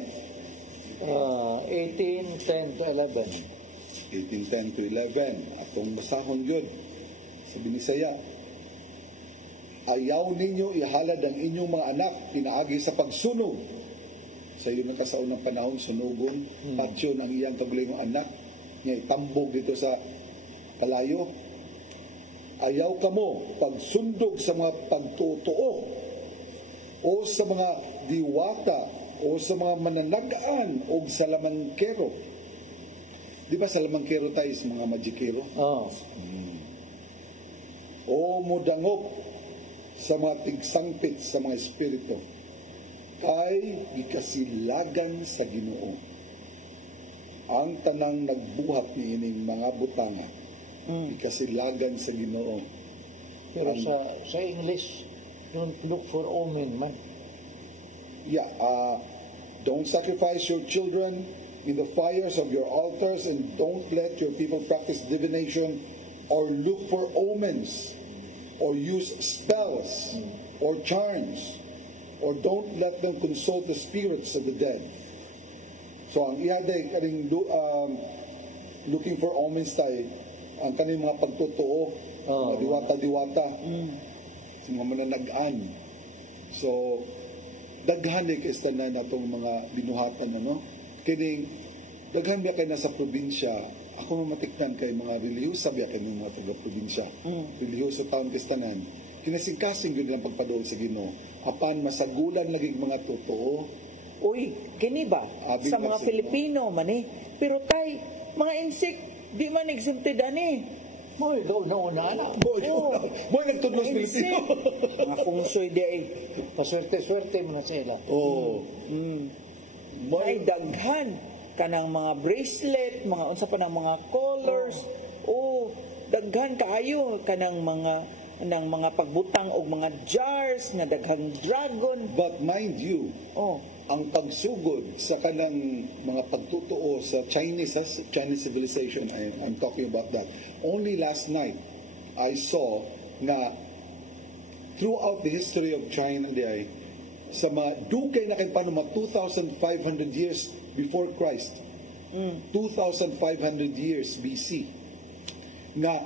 18:10 to 11. 18:10 to 11. Atong basahon yun. Sa Binisaya. Ayaw ninyo ihalad ang inyong mga anak pinaagi sa pagsunog. Sa iyo nakasaunang panahon, sunugon, patsyon ang iyang kagulingong anak, niya itambog dito sa kalayo. Ayaw kamo pagsundog sa mga pagtutuo o sa mga diwata o sa mga mananagaan o sa lamangkero. Di ba sa lamangkero tayo sa mga magikero? O mudangop sa mga tigsangpit sa mga espiritu kay gikasilagan sa Ginoo ang tanang nagbuhat niining mga butanga gikasilagan sa Ginoo. Pero sa English, don't look for omen man. Don't sacrifice your children in the fires of your altars, and don't let your people practice divination or look for omens or use spells or charms, or don't let them consult the spirits of the dead. So ang iyaday kaning looking for omens tayo, ang kaning mga pagtotoo, mga diwata-diwata, sa mga mananagaan. So daghan ni kastanan natong mga binuhatan kining daghan biya kay nasa probinsya. Ako matiktan kay mga relihiyosa biya kay mga taga probinsya. Relihiyoso taon kastanan. Kinasing-kasing yun lang pagpadoon sa Ginoo. Apan masagulan lagi mga totoo. Uy, kini ba? Sa mga Filipino man Pero tay, mga insect, di man exempted Mo'y go no na anak. Mo'y nagtudlos Pilipino. Mga kungsoy di paswerte-swerte mo na sila. May daghan kanang mga bracelet, mga unsa pa ng mga colors. Daghan kaayo kanang mga pagbutang og mga jars nga daghang dragon. But mind you, ang pagsugod sa kanang mga pagtutuo sa Chinese civilization, I'm talking about that. Only last night, I saw na throughout the history of China, sa mga dugay na kay paano 2,500 years before Christ, 2,500 years BC, nga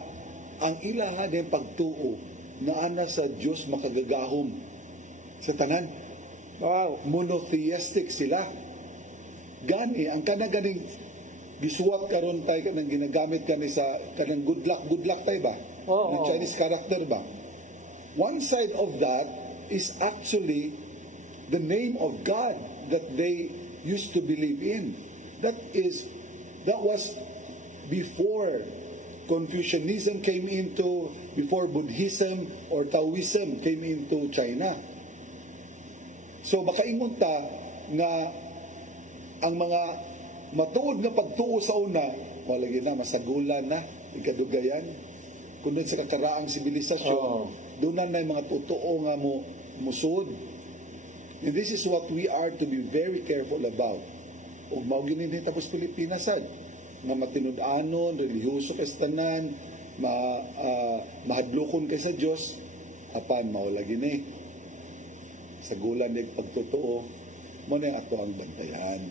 ang ila nga din pagtuo na ana sa Diyos makagagahom sa tanan. Wow, monotheistic sila. Gani ang kanaganing gisuwat karon tay kanang ginagamit kami sa kanang good luck tay ba? Ng Chinese character ba? One side of that is actually the name of God that they used to believe in. That was before Confucianism came into, before Buddhism or Taoism came into China. So makaingon ta nga ang mga matuod na pagtuo sa una, walagi na masagulan na ikadugayan kundi sa kakaraang sibilisasyon, doon na yung mga totoo nga mo musud. And this is what we are to be very careful about. Ug mao gini tapos Pilipinas sad nga matinud-anon, relihiyoso kay tanan, mahadlokon kay sa Dios, apan mao lagi ni sa gulan ni pagtotoo mo na ato ang bantayan.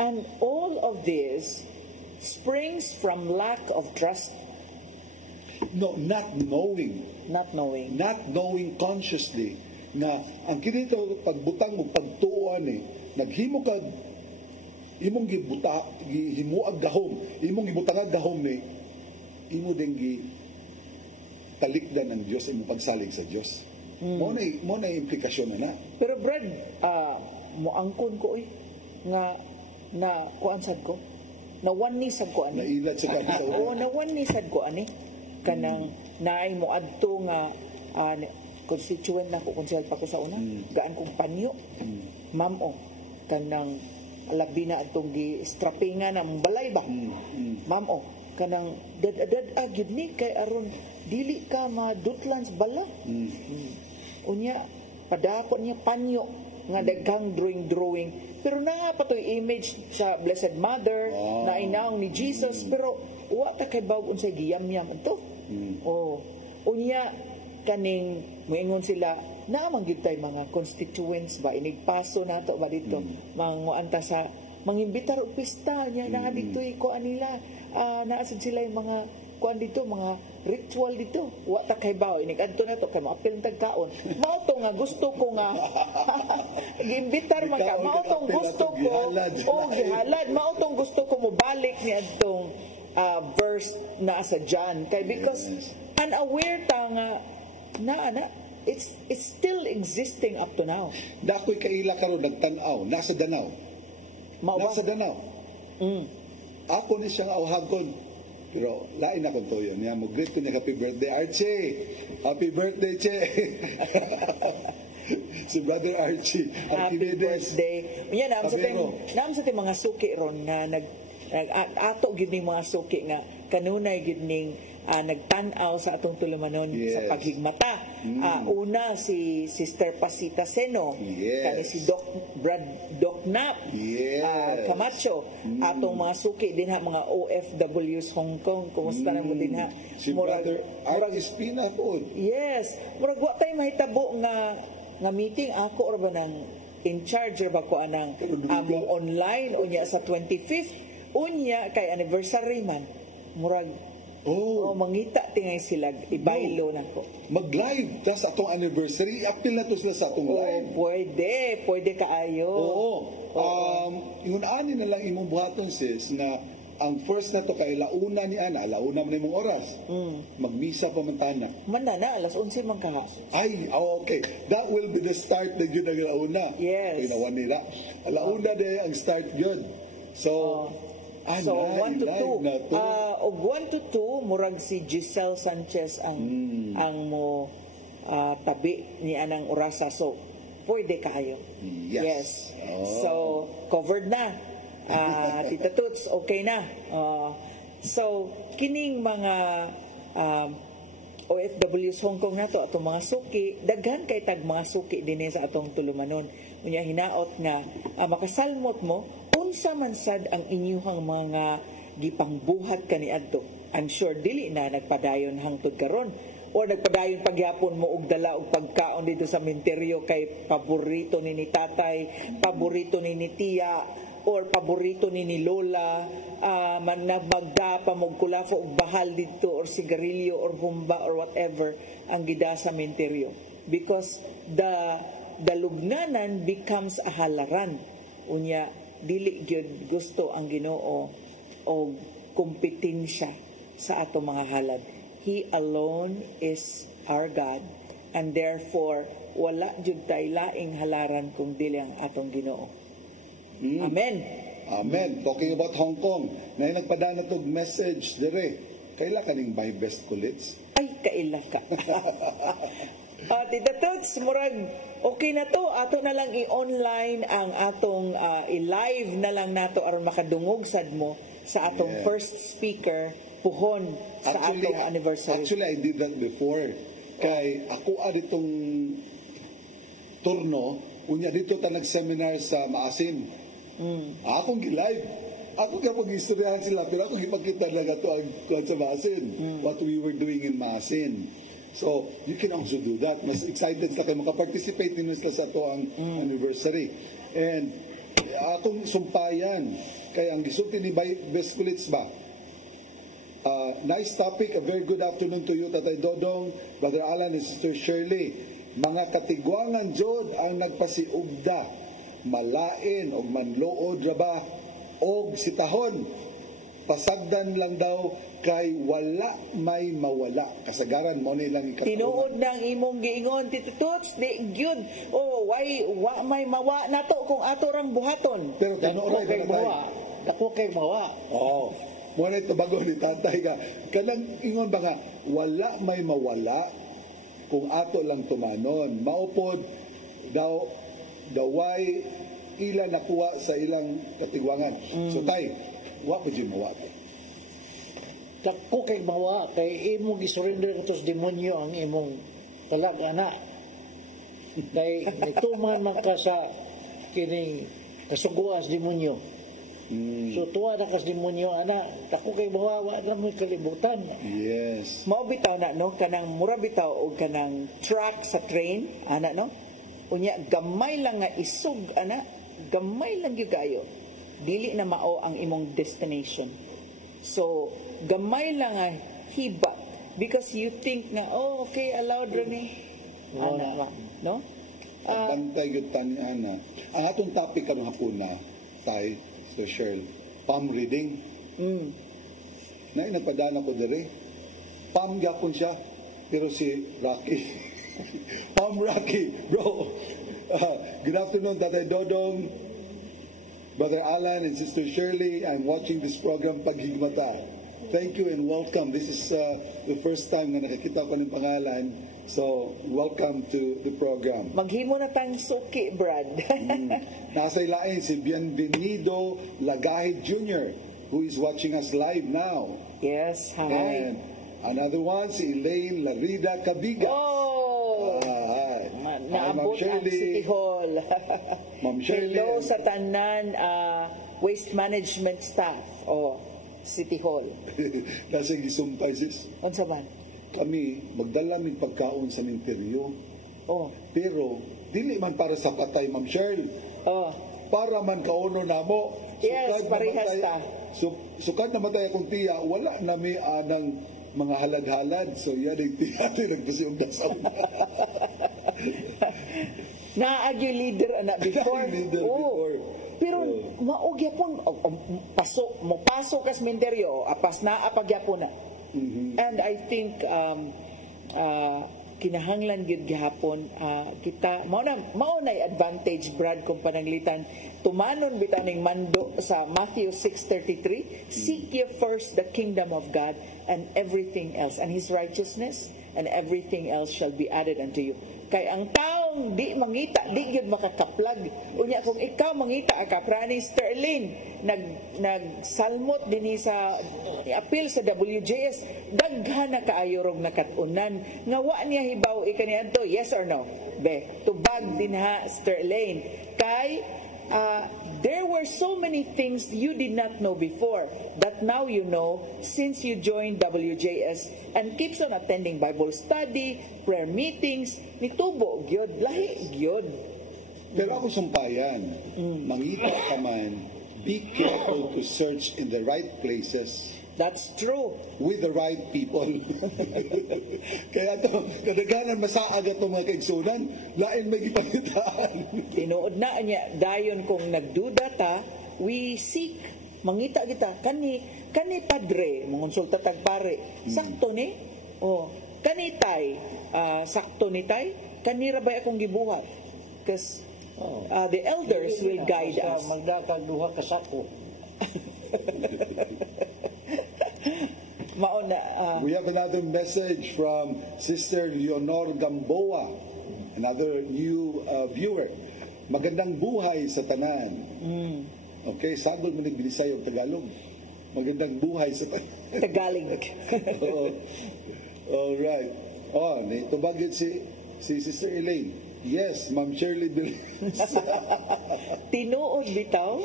And all of this springs from lack of trust. No, not knowing consciously na ang kinito pagbutang mo pagtuon naghimo ka imong gibuta himuag gahom, imong gibutangag gahom imo ding gi talikdan ang Dios, imong pagsalig sa Dios. Mo na implikasyon na. Pero Brad, moangkon ko nga na kuansad ko. Na one sad ko Nailad sa kanila. Na one sad ko kanang naay mo adto nga constituent na ko, konsehal pa ko sa una, gaan kong panyo. Ma'am, kanang labi na itong gi-strappingan ng balay ba? Ma'am, kanang dad-dad gyud ni kay aron dili ka madutlan sa bala. Unya, padako niya panyo nga daghang drawing. Pero na pa to'y image sa Blessed Mother na inaong ni Jesus, pero wa ta kay bawon sa giyam-yam ito. Unya, kaning moingon sila naman gyud tay mga constituents ba inigpaso nato ba dito manguanta sa mangimbitar og pista nya na ditoy ko anila naasad sila yung mga kuan dito mga ritual dito wa ta kay bawo inig-adto nato kay maapil tag kaon mao to nga gusto ko nga gimbitar man ka mao tong gusto ko gihalad mao tong gusto ko mo balik ni adtong verse na sa John kay because unaware ta nga it's still existing up to now. Dakoy kaila karon nagtan-aw nasa Danau. Nasa Danau. Ako ni siyang awhagon. Pero lain ako to yun. Niya mo greet ko niya happy birthday Archie. Happy birthday Che. Si Brother Archie. Happy birthday. Unya naam sa ting mga suki ron nga ato gid ning mga suki nga kanunay gid ning nagtan-aw sa atong tulumanon sa paghigmata. Una si Sister Pasita Seno, kani si Doc Nap, Camacho, atong mga suki dinha mga OFWs Hong Kong, kumusta na mo dinha? Si Brother Artis Pina po. Yes, murag wa tay mahitabo nga meeting ako ra ba nang in charge ba ko anang among online unya sa 25th unya kay anniversary man murag mangita tingay sila ibaylo na ko mag-live ta sa atong anniversary apil na to sila sa atong live pwede kaayo ingon ani na lang imong buhaton sis na ang first na to kay launa ni ana launa man imong oras magmisa pa man tana alas 11 man ka ay okay that will be the start na gyud ang launa inawan nila launa de ang start gyud so 1 to 2 og 1 to 2 murag si Giselle Sanchez ang mo tabi ni anang orasa so pwede kayo yes. So covered na Tita Toots okay na so kining mga OFWs Hong Kong nato atong mga suki daghan kay tag mga suki dinhi sa atong tulumanon unya hinaot nga makasalmot mo unsa man sad ang inyuhang mga gipangbuhat kaniadto. I'm sure dili na nagpadayon hangtod karon o nagpadayon pagyapon mo og dala og pagkaon dito sa menteryo kay paborito ni tatay, paborito ni tiya or paborito ni lola man nagmagda pa mo kulafo og bahal dito or sigarilyo or humba or whatever ang gida sa menteryo because the lubnganan becomes a halaran unya dili gyud gusto ang Ginoo o kompetensya sa ato mga halad. He alone is our God and therefore wala gyud tay laing halaran kung dili ang atong Ginoo. Amen. Amen. Talking about Hong Kong, na nagpadana tog message dire. Kaila kaning buy best kulits? Ay kaila ka. Tita Toots, murag okay na to. Ato na lang i-online ang atong i-live na lang nato aron makadungog sad mo sa atong first speaker puhon sa atong anniversary. Actually, I did that before. Kay ako ditong turno, unya dito ta nag-seminar sa Maasin. Akong gi-live. Ako kapag istoryahan sila, pero ako ipakita lang ito ang sa Maasin. What we were doing in Maasin. So, you can also do that. Mas excited ka kayo makaparticipate din sila sa ito ang anniversary. And atong sumpayan, kaya ang gisulti ni Best Kulits ba? Nice topic. A very good afternoon to you, Tatay Dodong, Brother Alan, and Sister Shirley. Mga katigwangan jod ang nagpasiugda, malain o manlood raba og sitahon. Pasagdan lang daw kay wala may mawala. Kasagaran mo nilang ikatuon. Tinuod ng imong giingon, Tito Toots, di gyud. Wa may mawa nato kung ato rang buhaton. Pero tinuod kay mawa. Dako kay mawa. Mo na ito bago ni tatay ka. Kanang ingon ba nga, wala may mawala kung ato lang tumanon. Maupod daw daway ila nakuha sa ilang katigwangan. So tay, wa pa dyan mawa. Dako kay mawa, kay imong gisurrender ka sa demonyo ang imong talag-ana. Kay nituman man ka sa kining kasuguas demonyo. So tuwa na kas demonyo ana, dako kay mawa, wa na mo kalibutan. Yes. Mao bitaw na no kanang mura bitaw og kanang track sa train ana no. Unya gamay lang nga isug ana, gamay lang gyud kayo. Dili na mao ang imong destination. So gamay lang nga hibat because you think nga oh okay allowed ra ni ana no. Bantay gyud tani ana. Ang atong topic karong hapon na tay so Cheryl, palm reading. Na nagpadana ko dire. Palm gyapon siya pero si Rocky. Palm Rocky, bro. Good afternoon, Tatay Dodong, Brother Alan, and Sister Shirley. I'm watching this program Paghigmata. Thank you and welcome. This is the first time na nakakita ko ng pangalan. So, welcome to the program. Maghimo na tang suki, Brad. Nasa ilain si Bienvenido Lagahid Jr., who is watching us live now. Yes, hi. And another one, si Elaine Larida Cabigas. Oh! Naabot ang City Hall. Ma'am Shirley. Hello sa tanan waste management staff. Oh, City Hall. Nasa gisumpay sis. Unsa man? Kami magdala ng pagkaon sa minteryo. Oh. Pero dili man para sa patay, Ma'am Shirley. Oh. Para man kauno namo. Yes, parehas ta. Sukad namatay akong tiya, wala na may anang mga halad-halad. So yan ang tiya, nagpasiyong dasaw. Naagyo leader anak before. Before. Pero maog yapon pasok kas minteryo apas na apagyapon na. And I think kinahanglan gid gihapon kita mao na advantage Brad kung pananglitan tumanon bitaning mando sa Matthew 6:33 seek ye first the kingdom of God and everything else and his righteousness and everything else shall be added unto you. Kay ang taong di mangita, di gyud makakaplag. Unya kung ikaw mangita ka Prani Sterling, nagsalmot dinhi sa appeal sa WJS, daghan na kaayo rog nakatunan nga wa niya hibaw ikaniadto, yes or no? Be, tubag dinha Sterling. Kay there were so many things you did not know before that now you know since you joined WJS and keeps on attending Bible study, prayer meetings, nitubo gyud, lahi gyud. Pero ako sumpayan, mangita ka man, be careful to search in the right places. That's true. With the right people. Kaya ito, kadaganan masaag itong mga kaigsunan, lain may gipangitaan. Tinuod na niya, dayon kung nagduda ta, we seek, mangita kita, kani padre, mangonsulta tag pare, sakto ni, kani tay, sakto ni tay, kani rabay akong gibuhat. Because the elders will guide us. Magdakag duha ka sako. We have another message from Sister Leonor Gamboa, another new viewer. Magandang buhay sa tanan. Okay, sagol man Bisaya o Tagalog. Magandang buhay sa tanan. Tagalog. All right. Naitubagin si Sister Elaine. Yes, Ma'am Shirley Bilis. Tinuod bitaw,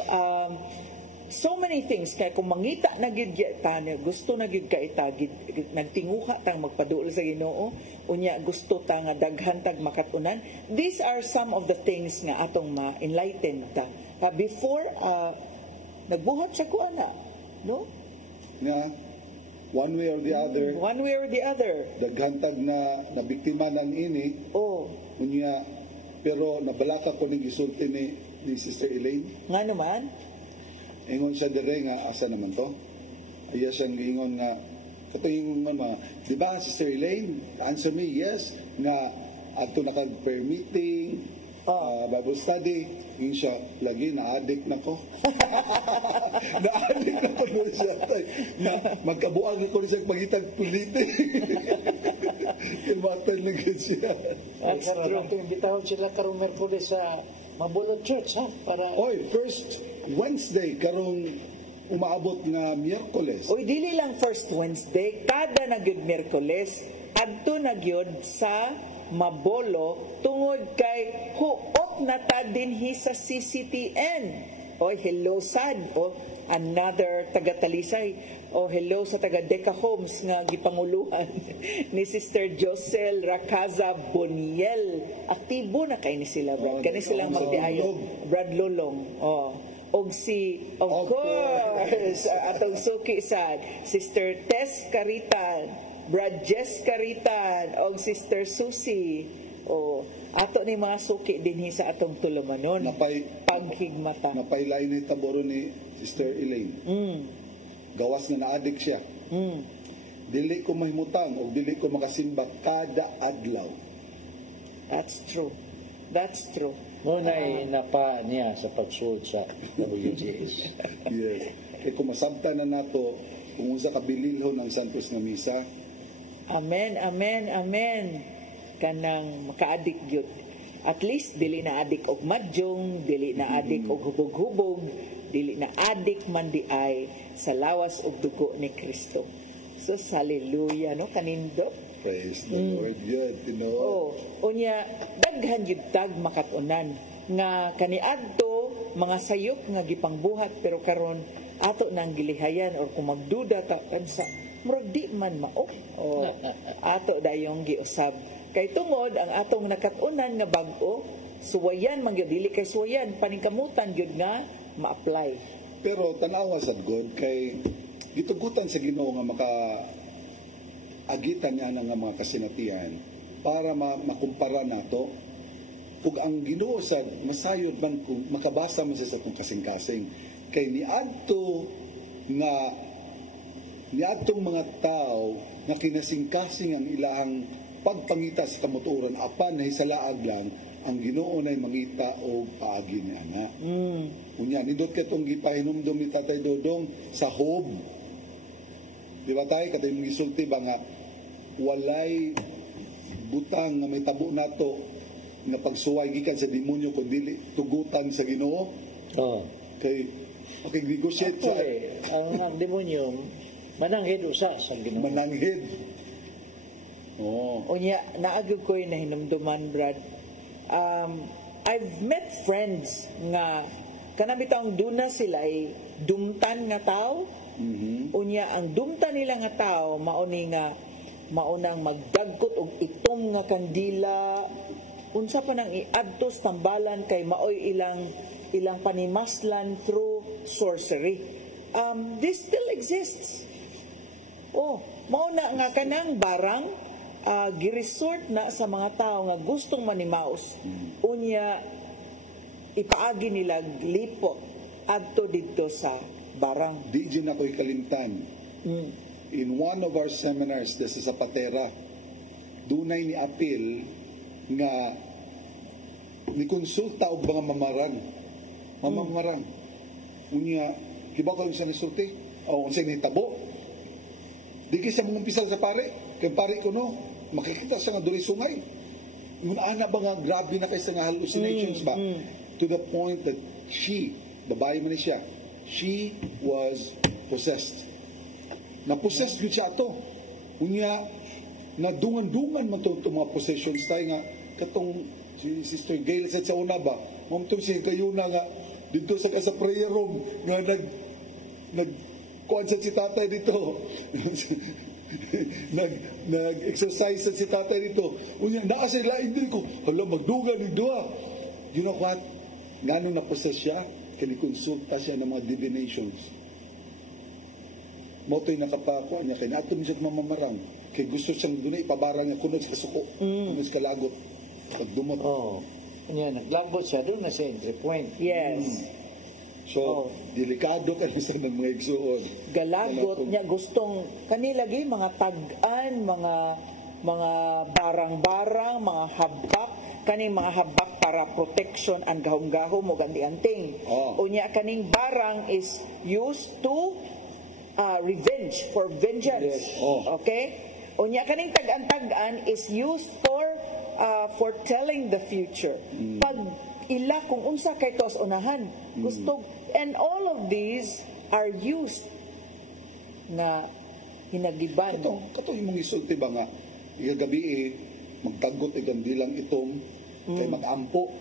so many things kay kung mangita na gyud ta gusto na gyud ka ita nagtinguha tang magpaduol sa Ginoo unya gusto ta nga daghan tag makatunan. These are some of the things nga atong ma-enlighten ta before nagbuhat sa kuana no nga one way or the other daghan tag na nabiktima ng ini unya pero nabalaka ko ning gisulti ni Sister Elaine nga naman. Ingon siya dire nga asa naman to. Iya siyang ingon nga katuing di ba Sister Elaine? Answer me yes nga ato nakag-prayer meeting, Bible study. Ingon siya lagi na-addict na ko. Na-addict na ko siya. Magkabuang ko siya pagitag politik. Imatan na gid siya. Ay, karon ako imbitahon sila karong Merkules sa Mabulot Church, ha? Para... Oy, first Wednesday, karong umaabot nga Miyerkules. Oy, dili lang first Wednesday, kada na gyud Miyerkules, adto na gyud sa Mabolo tungod kay huop na ta dinhi sa CCTN. Oy, hello sad. O, another taga-Talisay. O, hello sa taga-Deca Homes nga gipanguluhan ni Sister Josel Racaza Boniel. Aktibo na kay ni sila, Brad. Kani silang magdiayo. Brad Lolong. O, og si, of course, atong suki sad, Sister Tess Caritan, Brad Jess Caritan, og Sister Susie. O, ato ni mga suki dinhi sa atong tulumanon. Paghigmata. Napailay ni taboro ni Sister Elaine. Gawas nga na-addict siya. Dili ko mahimutang o dili ko makasimba kada adlaw. That's true. That's true. Ngunay napa niya sa pagsuod sa WGS. Yes. Kaya kung masabta na nato kung unsa kabililhon ng Santos nga Misa. Amen, amen, amen. Kanang maka-addict yun. At least, dili na adik og madyong, dili na adik og hubog-hubog, dili na adik man di ay sa lawas og dugo ni Kristo. So, hallelujah, no? Kanindo. Praise the Lord. Yun, tinood. Oh, unya, daghan yun tag makatunan nga kaniadto mga sayop nga gipangbuhat pero karon ato nang gilihayan or kung magduda ta kansa murag di man mao. Oh, ato dayong giusab. Kay tungod ang atong nakatunan nga bag-o, suwayan man gyud dili kay suwayan paningkamutan gyud nga ma-apply. Pero tanawa sad God kay gitugutan sa Ginoo nga maka agitan niya nga mga kasinatian para makumpara nato kung ang Ginoo sad masayod man kung makabasa man sa atong kasing-kasing kay niadtong mga tao na kinasing-kasing ang ilahang pagpangita sa kamuturan apan nahisalaag lang ang Ginoo nay mangita og paagi ni ana. Unya nindot katong gipahinumdom ni Tatay Dodong sa Hob. Di ba tayo katay mong gisulti ba nga walay butang nga may tabo nato nga pagsuway gikan sa demonyo kun dili tugutan sa Ginoo. Kay okay negotiate sa ang demonyo mananghid usa sa Ginoo. Mananghid. Unya, naagod ko yung nahinumduman, Brad. I've met friends nga kanabitang duna sila ay dumtan nga tao. Unya, ang dumtan nila nga tao, maunang magdagkot og itom nga kandila. Unsa pa nang iadtos tambalan kay maoy ilang panimaslan through sorcery. This still exists. Mauna nga kanang barang giresort na sa mga tao nga gustong manimaos. Unya, ipaagi nila lipot adto dito sa barang. Di dyan ako'y kalimtan. In one of our seminars, this is sa Patera, dunay ni apil nga ni konsulta og mga mamamarang. Unya, kiba ko yung sa nisulti? O yung sa nitabo? Di kisa mong umpisal sa pare. Kaya pare ko no, makikita siya nga doon sungay. Yung ana ba nga grabe na kayo sa nga hallucinations ba? To the point that babae man siya, she was possessed. Na-possessed yun siya ito. Unya, nadungan-dungan man itong mga possessions tayo nga, katong si Sister Gail sa una ba, mamtong siya kayo na nga, dito sa prayer room, nga nag-kuansan si tatay dito. nag-exercise si tatay dito. Unya, naasay lain din ko, hala, magdugan ni Dua. You know what? Ngano na-possess siya, kinikonsulta siya ng mga divinations. Moto'y nakapakuha niya kay nato niya mamamarang kay gusto siyang doon ipabarang niya kunod sa kasuko kunod sa kalagot pagdumot niya naglambot siya doon na sa entry point. So delikado kasi sa mga igsuon galagot niya gustong kanilagi mga tag-an mga barang-barang mga habak kaning mga habak para protection ang gahom-gahom o ganti-anting unya kaning barang is used to revenge, for vengeance. Okay? Unya kaning tag-an is used for foretelling the future. Pag ila kung unsa kay tos unahan, gusto, and all of these are used na hinagiban. Kato imong isulti ba nga igagabi magtagot ikan dilang itom kay magampo.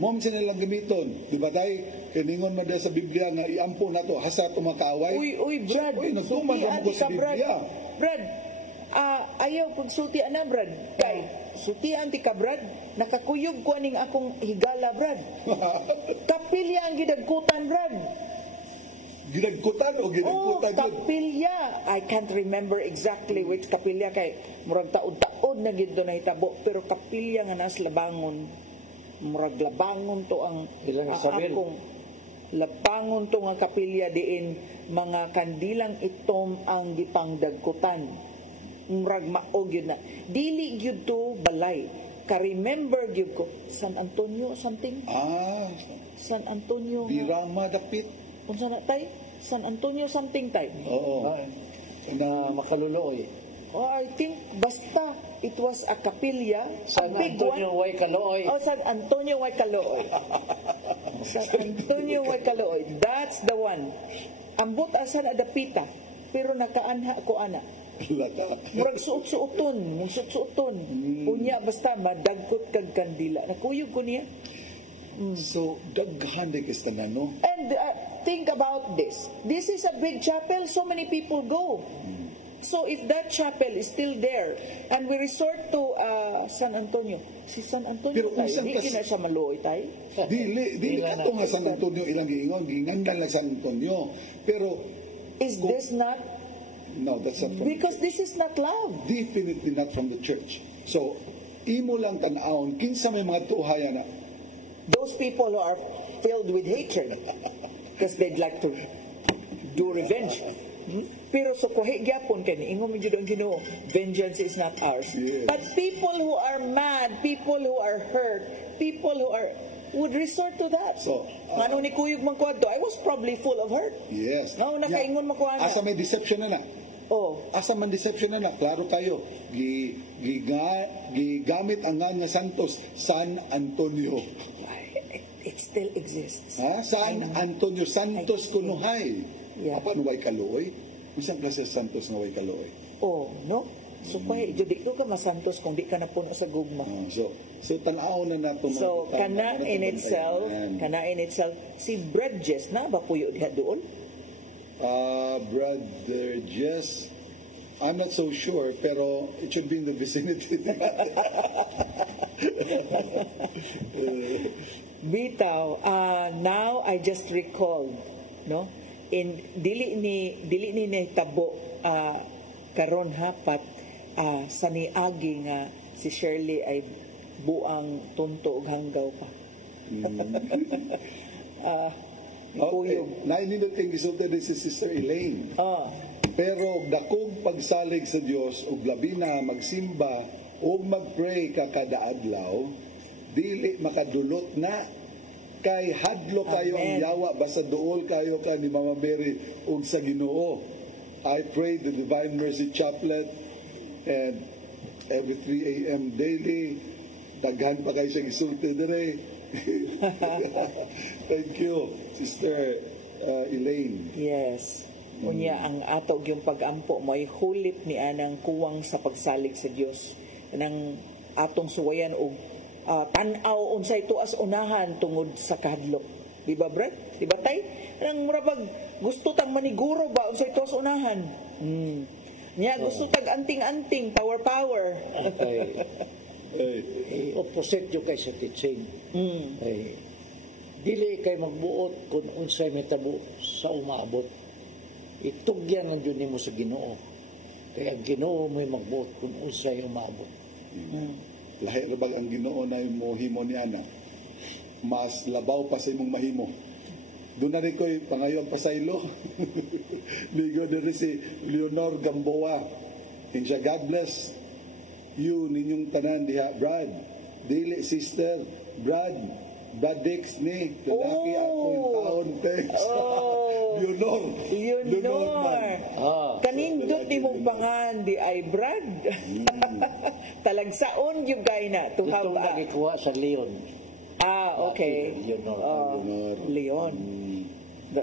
Mom sinilang gamiton, di ba tay kiningon na sa Biblia nga iampo nato hasa tumakaway. Uy Brad, nagtuman mo sa Biblia. Brad, ayaw pagsultian na Brad. Kay sutian ti ka Brad, nakakuyog ko aning akong higala Brad. Kapilya ang gidagkutan Brad. Ginagkutan o ginagkutan? Kapilya. I can't remember exactly which kapilya kay murag taod-taod na gid na hitabo, pero kapilya nga nas labangon. Murag labangon to ang akong labangon to nga kapilya diin mga kandilang itom ang gipangdagkutan. Murag mao gyud na. Dili gyud to balay. Ka-remember gyud ko San Antonio something? San Antonio. Birama dapit. Unsa na tay? San Antonio something tay? Oo. Na makaluluoy. I think basta it was a kapilya. San Antonio Way Calooy. San Antonio Way Calooy. San Antonio Way Calooy. That's the one. Ambot asan adapita, pero nakaanha ko ana. Murag suot-suoton, suot-suoton. Unya basta madagkot kag kandila. Nakuyog ko niya. So, daghan di kis tanan, no? And think about this. This is a big chapel. So many people go. So if that chapel is still there and we resort to San Antonio, si San Antonio tayo, hindi na siya maluoy tayo. Dili ka nga San Antonio ilang giingon, gingandan lang San Antonio. Pero, is this not? No, that's not from because this is not love. Definitely not from the church. So, imo lang tan-aon, kinsa may mga tuhaya na those people who are filled with hatred because they'd like to do revenge. Pero so kuhi gyapon kani ingon mi jud ang Ginoo, vengeance is not ours. Yes. But people who are mad, people who are hurt, people who are would resort to that. So, ano ni kuyog man kuadto, I was probably full of hurt. Yes. No, nakaingon man kuana. Asa may deception na. Asa man deception na, klaro kayo. Gigamit ang nga Santos, San Antonio. It still exists. San Antonio Santos kunuhay. Apan way kalooy? Isang klase Santos nga way kalooy. No? So pahay, di ko ka masantos kung di ka na puno sa gugma. So tanaw na nato. So kana in itself, si Bridges na ba puyo diha doon? Brother Jess, I'm not so sure, pero it should be in the vicinity. Bitaw, now I just recalled, no? In dili ni tabo karon hapat sa niagi nga si Shirley ay buang tunto ug hanggaw pa. Nainindot ang gisulti ni si Sister Elaine. Pero dakog pagsalig sa Dios ug labi na magsimba ug magpray kada adlaw, dili makadulot na kay hadlo kayo ang yawa basta duol kayo ka ni Mama Mary ug sa Ginoo. I pray the Divine Mercy Chaplet and every 3 a.m. daily. Daghan pa kayo siya gisulti dire. Thank you, Sister Elaine. Yes. Unya ang ato yung pag-ampo mo'y hulip ni anang kuwang sa pagsalig sa Dios. Nang atong suwayan og tan-aw unsay tuas unahan tungod sa kahadlok. Di ba, Brad? Di ba, tay? Nang murabag gusto tang maniguro ba unsay tuas unahan? Nya gusto tag anting-anting, power. Opposite yung kay sa teaching. Dili kay magbuot kung unsay metabo sa umaabot. Itugyan ang dyan mo sa Ginoo. Kaya ang Ginoo mo'y magbuot kung unsay umaabot. Lahi rabag ang Ginoo na yung mohimo niya na mas labaw pa sa imong mahimo. Doon na rin ko'y pangayon pasaylo. Ligo na rin si Leonor Gamboa. And siya, God bless you, ninyong tanan diha, Brad. Dili, sister, Brad Dix ni, lalaki ako yung taon, thanks. Leonor. Kanindot ni mong pangan. di ay Brad. Talagsaon yung guy na to have Itong nagikuha sa Leon. Okay. Leon. The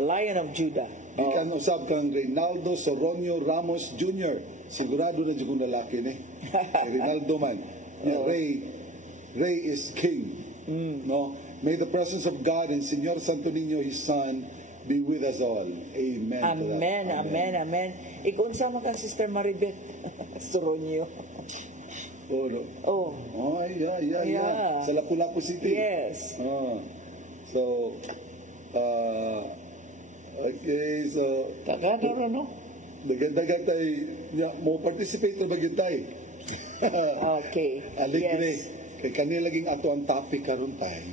Lion of Judah. Ikan usab kang Reynaldo Soronio Ramos Jr. Sigurado na dyan kong lalaki ni. Reynaldo man. Ray is king. No? May the presence of God and Señor Santo Niño, His Son, be with us all. Amen. Amen. Ikunsa mo kang Sister Maribeth Soronio. Yeah. Sa Lapu-Lapu City. Yes. So, okay, so... Tagano, no? Dagan tayo, mo participate na bagay tayo. Okay. Aligre. Yes. Kay kanila laging ato ang topic karon tayo.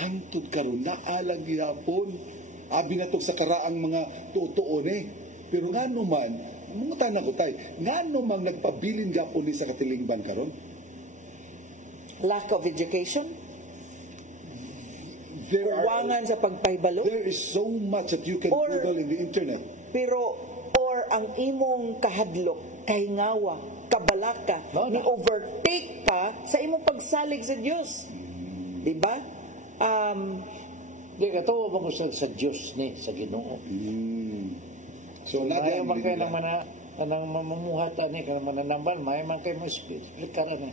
Hangtod karon naalag gihapon. Abi na to sa karaang mga tutuon eh. Pero nga naman, mga tanan ko tayo, nga naman nagpabilin gapon ni sa katilingban karon? Lack of education? Kuwangan sa pagpahibalo? There is so much that you can Google in the internet. Pero, or ang imong kahadlok, kahingawa, kabalaka, ni overtake pa sa imong pagsalig sa Diyos. Diba? Di ka to, mo sa Diyos ni, sa Ginoo. So, may man kayo ng mamumuhat ni, kaya mananambal, may man kayo mo explica na.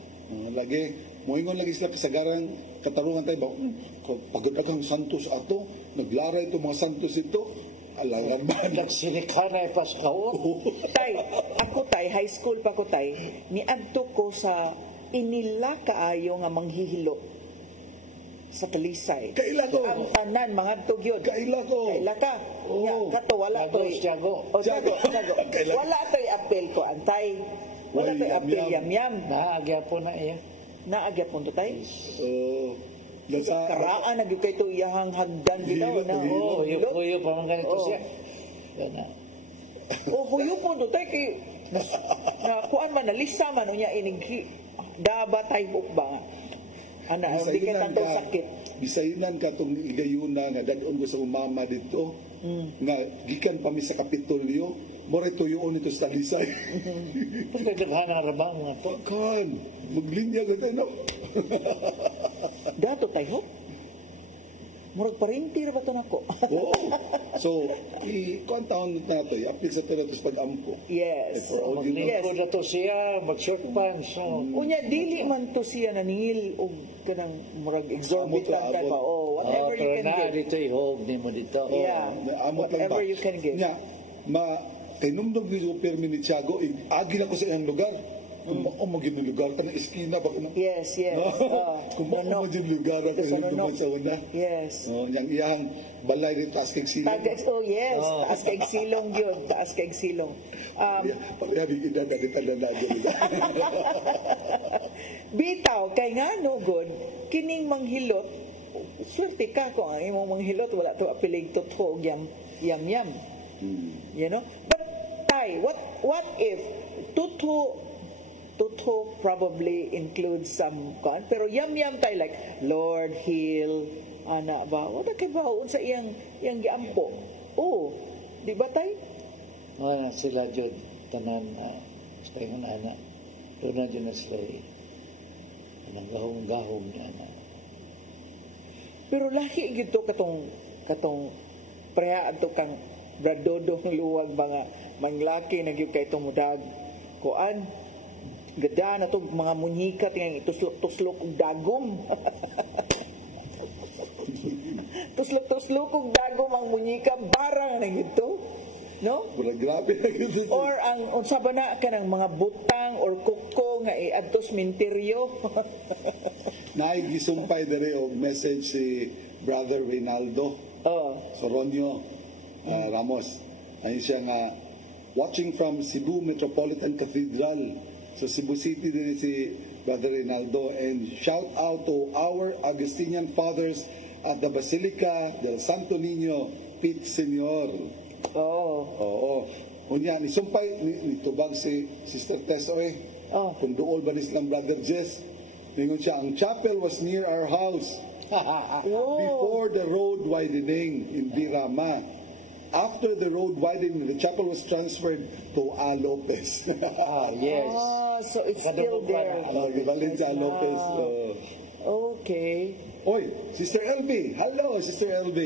Lagi, moingon lagi sila kasagaran, katarungan tayo ba, pagod akong santos ato, naglaray ito mga santos ito, alangan ba? Nagsinikan na ipas ka Ako high school pa ko niadto ko sa inila kaayo nga manghihilo sa Talisay. Kaila ko. Ang tanan, mga tugyod. Kaila ko. Kaila ka. Kato, wala to. Tiago. Wala to apel ko, antay. Wala to apel yam-yam. Naagya po na iya. Naagya po to tayo. Karaan, nagyo kayo ito iyahang hagdan dito. Huyo pa man ganito siya. Huyo po to tayo. Kuan man, nalisa man, unya inig daba tayo ba hindi ka tanto sakit. Bisayunan ka itong igayuna nga dadon ko sa umama dito nga gikan pa mi sa Kapitolyo more tuyoon ito sa Talisay. Pagkakhan ang rabang nga po. Kan, maglinya ka tayo. Dato tayo? Murag parintir ba ito na ko? So, kuan taon na ito, i-apil sa pero ito pag-ampo. Yes. Maglingko na to siya, mag-short pants. Unya, dili man to siya naningil o kanang murag exorbitant ka pa. Whatever you can give. Dito ihog ni mo dito. Yeah, whatever you can give. Tinumdog ni Super ni Tiago, agi na ko sa iyang lugar. Kung maging lugar ka na eskina ba? Yes. Kung maging lugar ka na sa una. Yes. Yang iyang balay rin taas kay silong. Yes. Taas kay silong yun. Taas kay silong. Pareha bigyan na dito na Bitaw, kay nga no good, kining manghilot, swerte ka kung ang imong manghilot, wala to apilig totoo yam. You know? But, what if Tuto probably includes some pero yam tayo like Lord heal ana ba wala kay baon sa iyang giampo di ba tay sila jud tanan sa ingon ana tuna jud na sila anang gahong ana pero lahi gid to katong preha adto kang bradodong luwag mga manglaki nagyud kay tumudag kuan gada na to mga munyika tingang ituslok-tuslok og dagom. Tuslok-tuslok og dagom ang munyika barang na gito. No? Grabe na gito. Or ang unsa ba na kanang mga butang or kuko nga iadtos minteryo. Naigisumpay dere og message si Brother Reynaldo Soronio Ramos. Ayun siya nga watching from Cebu Metropolitan Cathedral sa Cebu City din si Brother Reynaldo, and shout out to our Augustinian fathers at the Basilica del Santo Niño Pete Senior. Unya ni sumpay ni tubag si Sister Tess kung duol ba ni silang Brother Jess, ningon siya ang chapel was near our house before the road widening in Birama. after the road widened, the chapel was transferred to A. Lopez. Yes. So it's still there. Gibalin sa A. Lopez. Okay. Oy, Sister LB. Hello, Sister LB.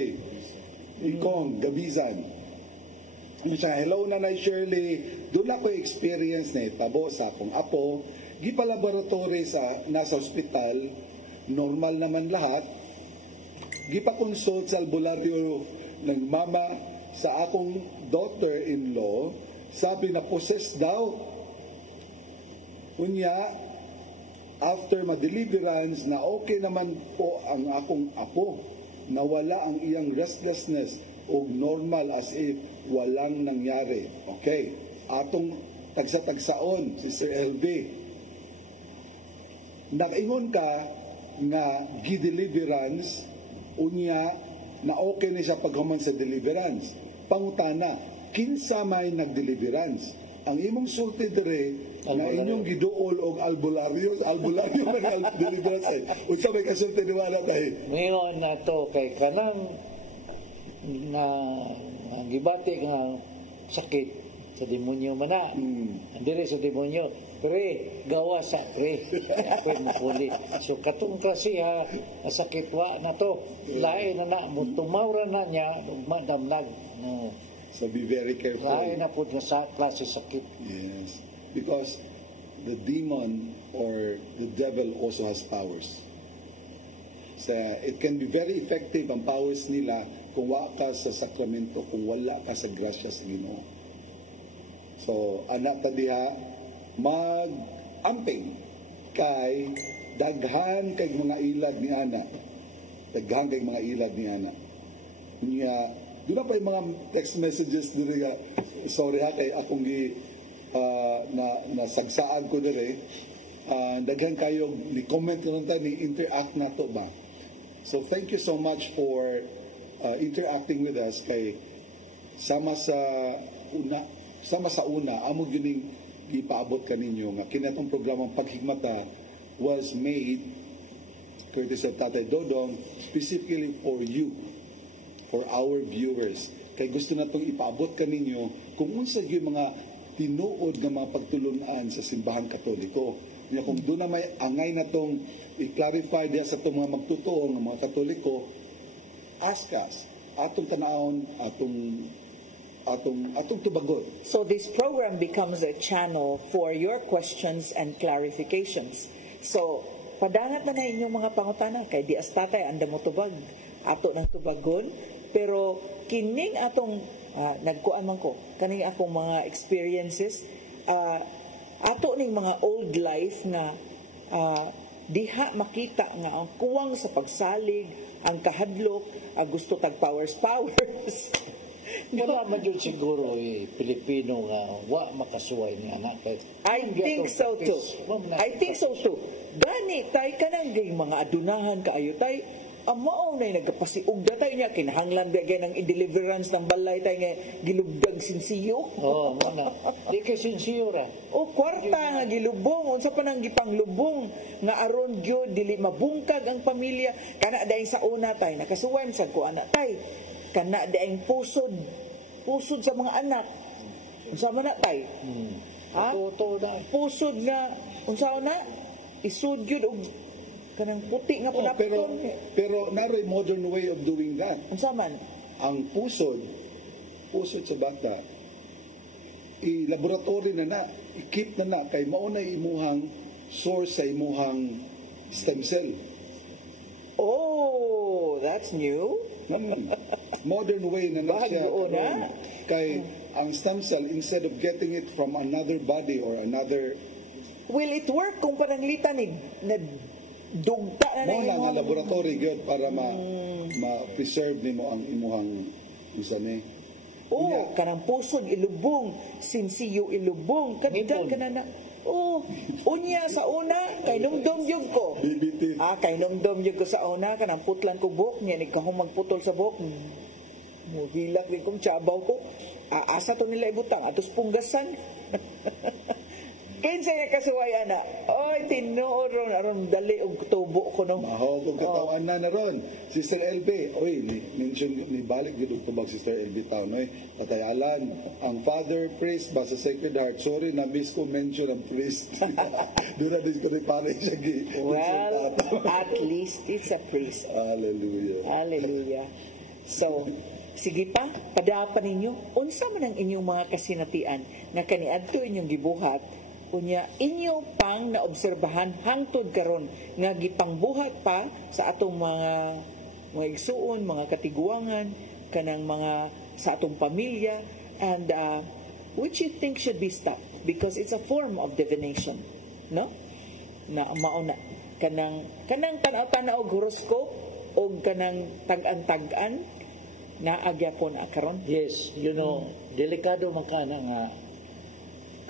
Ikong, Gabizan. Hello, Nanay Shirley. Doon ako experience na itabo sa akong apo. Gipa-laboratory sa nasa ospital. Normal naman lahat. Gipa-consult sa albularyo ng mama sa akong daughter-in-law. Sabi na possessed daw. Unya, after ma-deliverance na okay naman po ang akong apo. Nawala ang iyang restlessness o normal as if walang nangyari. Okay. Atong tagsa-tagsaon, Sister LB. Nakaingon ka nga gi-deliverance unya na okay ni siya paghuman sa deliverance. Pangutana, kinsa may nag-deliverance? Ang imong sulti dire na inyong giduol og albularyo ng deliverance ay unsa may kasulti ni wala tayo? Ngayon na to kay kanang na ang gibati nga sakit sa demonyo mana. Andire sa demonyo. Pre, gawa sa pre. Pwede mapuli. So, katong klase ha, nasakitwa na to. Lain na tumawra na niya, madamnag. No. So, be very careful. Lain na po na sa klase sakit. Yes. Because the demon or the devil also has powers. So, it can be very effective ang powers nila kung wala ka sa sakramento, kung wala ka sa grasya sa Ginoo. So, anak ta diha, mag-amping kay daghan kay mga ilad ni ana. Daghan kay mga ilad ni ana. Kunya, di ba pa yung mga text messages diri nga, sorry ha, kay akong nasagsaan ko diri. Daghan kayo, ni-comment ko tayo, ni-interact na to ba? So, thank you so much for interacting with us kay sama sa una, amo gining ipaabot kaninyo nga kinatong programang Paghigmata was made courtesy of Tatay Dodong specifically for you, for our viewers. Kay gusto natong ipaabot kaninyo kung unsa gyud mga tinuod nga mga pagtulunan sa simbahan Katoliko. Nya kung doon na may angay natong i-clarify diya sa itong mga magtutuo ng mga Katoliko, ask us, atong tanawon, atong tubagon. So this program becomes a channel for your questions and clarifications. So, padangat na inyong mga pangutana kay di astatay anda mo tubag ato ng tubagon, pero kining atong nagkuan man ko kaning akong mga experiences ato ning mga old life na diha makita nga ang kuwang sa pagsalig, ang kahadlok, ang gusto tag powers. Wala man yun siguro Pilipino nga wa makasuway nga anak. I think so too. Gani tay kanang mga adunahan kaayo tay amao na nagapasiugda tayo niya kinahanglan bigay ng deliverance ng balay tayo nga gilubdag sinsiyo. Oo, mo na. Di kay sinsiyo ra. O kwarta nga gilubong unsa pa nang gipanglubong nga aron gyud dili mabungkag ang pamilya kana dayon sa una tay nakasuwan sa ko anak tay kana daing pusod sa mga anak unsa man na tay ha pusod nga unsa na isud gyud og kanang puti nga pulapton pero naroy modern way of doing that unsa man ang pusod sa bata i-laboratory na i-keep na kay mao na imuhang source sa imuhang stem cell. Oh, that's new. Modern way na siya. Kay ang stem cell, instead of getting it from another body or another... Will it work kung pananglitan na dugta na mo lang ang laboratory good para ma-preserve nimo ang imuhang usane. Oh, kanang pusod ilubong, sinsiyo ilubong, kadagdag ka na. Oh, unya sa una kay numdom yun ko. Kay numdom yun ko sa una kanang putlan ko buhok niya nagkahong magputol sa buhok. Muhilak din kong tsabaw ko. Asa to nila ibutang atos punggasan. Kinsa na kasuway ana. Oy, tinuod ron aron dali og tubo ko no. Mahog og katawan na ron. Sister LB, oy, mention ni balik gid og tubag Sister LB taon oy. Katayalan, ang Father priest ba sa Sacred Heart. Sorry na miss ko mention ang priest. Dura din ko ni pare siya gi. Well, at least it's a priest. Hallelujah. Hallelujah. So, sige pa, padapan ninyo, unsa man ang inyong mga kasinatian nga kaniadto inyong gibuhat, unya inyo pang naobserbahan hangtod karon nga gipangbuhat pa sa atong mga igsuon, mga katiguangan, kanang mga sa atong pamilya, and which you think should be stopped because it's a form of divination, no? Na mauna kanang tanaw-tanaw og horoscope o kanang tag-an na agyapon karon. Yes, you know, delikado man ka na nga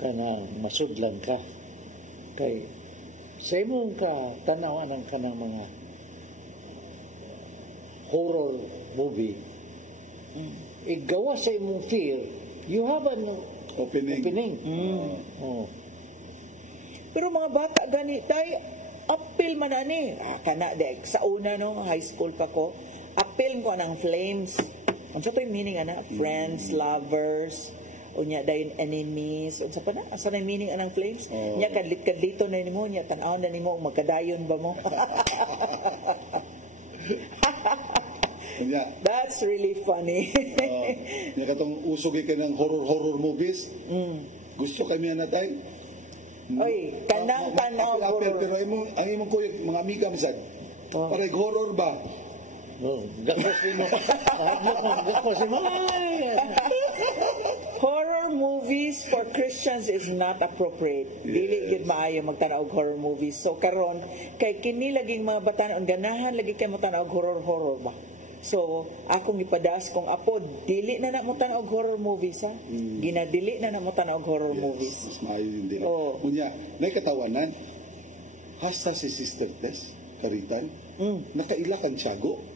kanang masudlan ka. Kay sa imong ka tanawan ng kanang mga horror movie, igawa sa imong fear, you have an opening. Oh. Pero mga bata gani tay appeal man ani kana de sa una no high school pa ko appeal ko ng flames. Unsa to yung meaning ana? Friends, lovers, unya dayon enemies. Unsa pa na? Asa na yung meaning anang flames? Nya kadlit-kadlito na nimo nya tan-aw na nimo magkadayon ba mo? That's really funny. Nya katong usog ka ng horror movies. Gusto kami na tay. Oy, kanang tanaw horror. Pero ang imong ko mga amiga masad. Parang horror ba? Horror movies for Christians is not appropriate. Dili gid maayo magtanaw og horror movies. So karon kay kini laging mga batanon ganahan lagi kay magtanaw og horror ba. So akong ipadaas kong apo dili na mo tanaw og horror movies ha. Ginadili na mo tanaw og horror movies. Mas maayo yun dili. Unya, nay katawanan hasta si Sister Tess Karitan. Nakaila kan Tiago.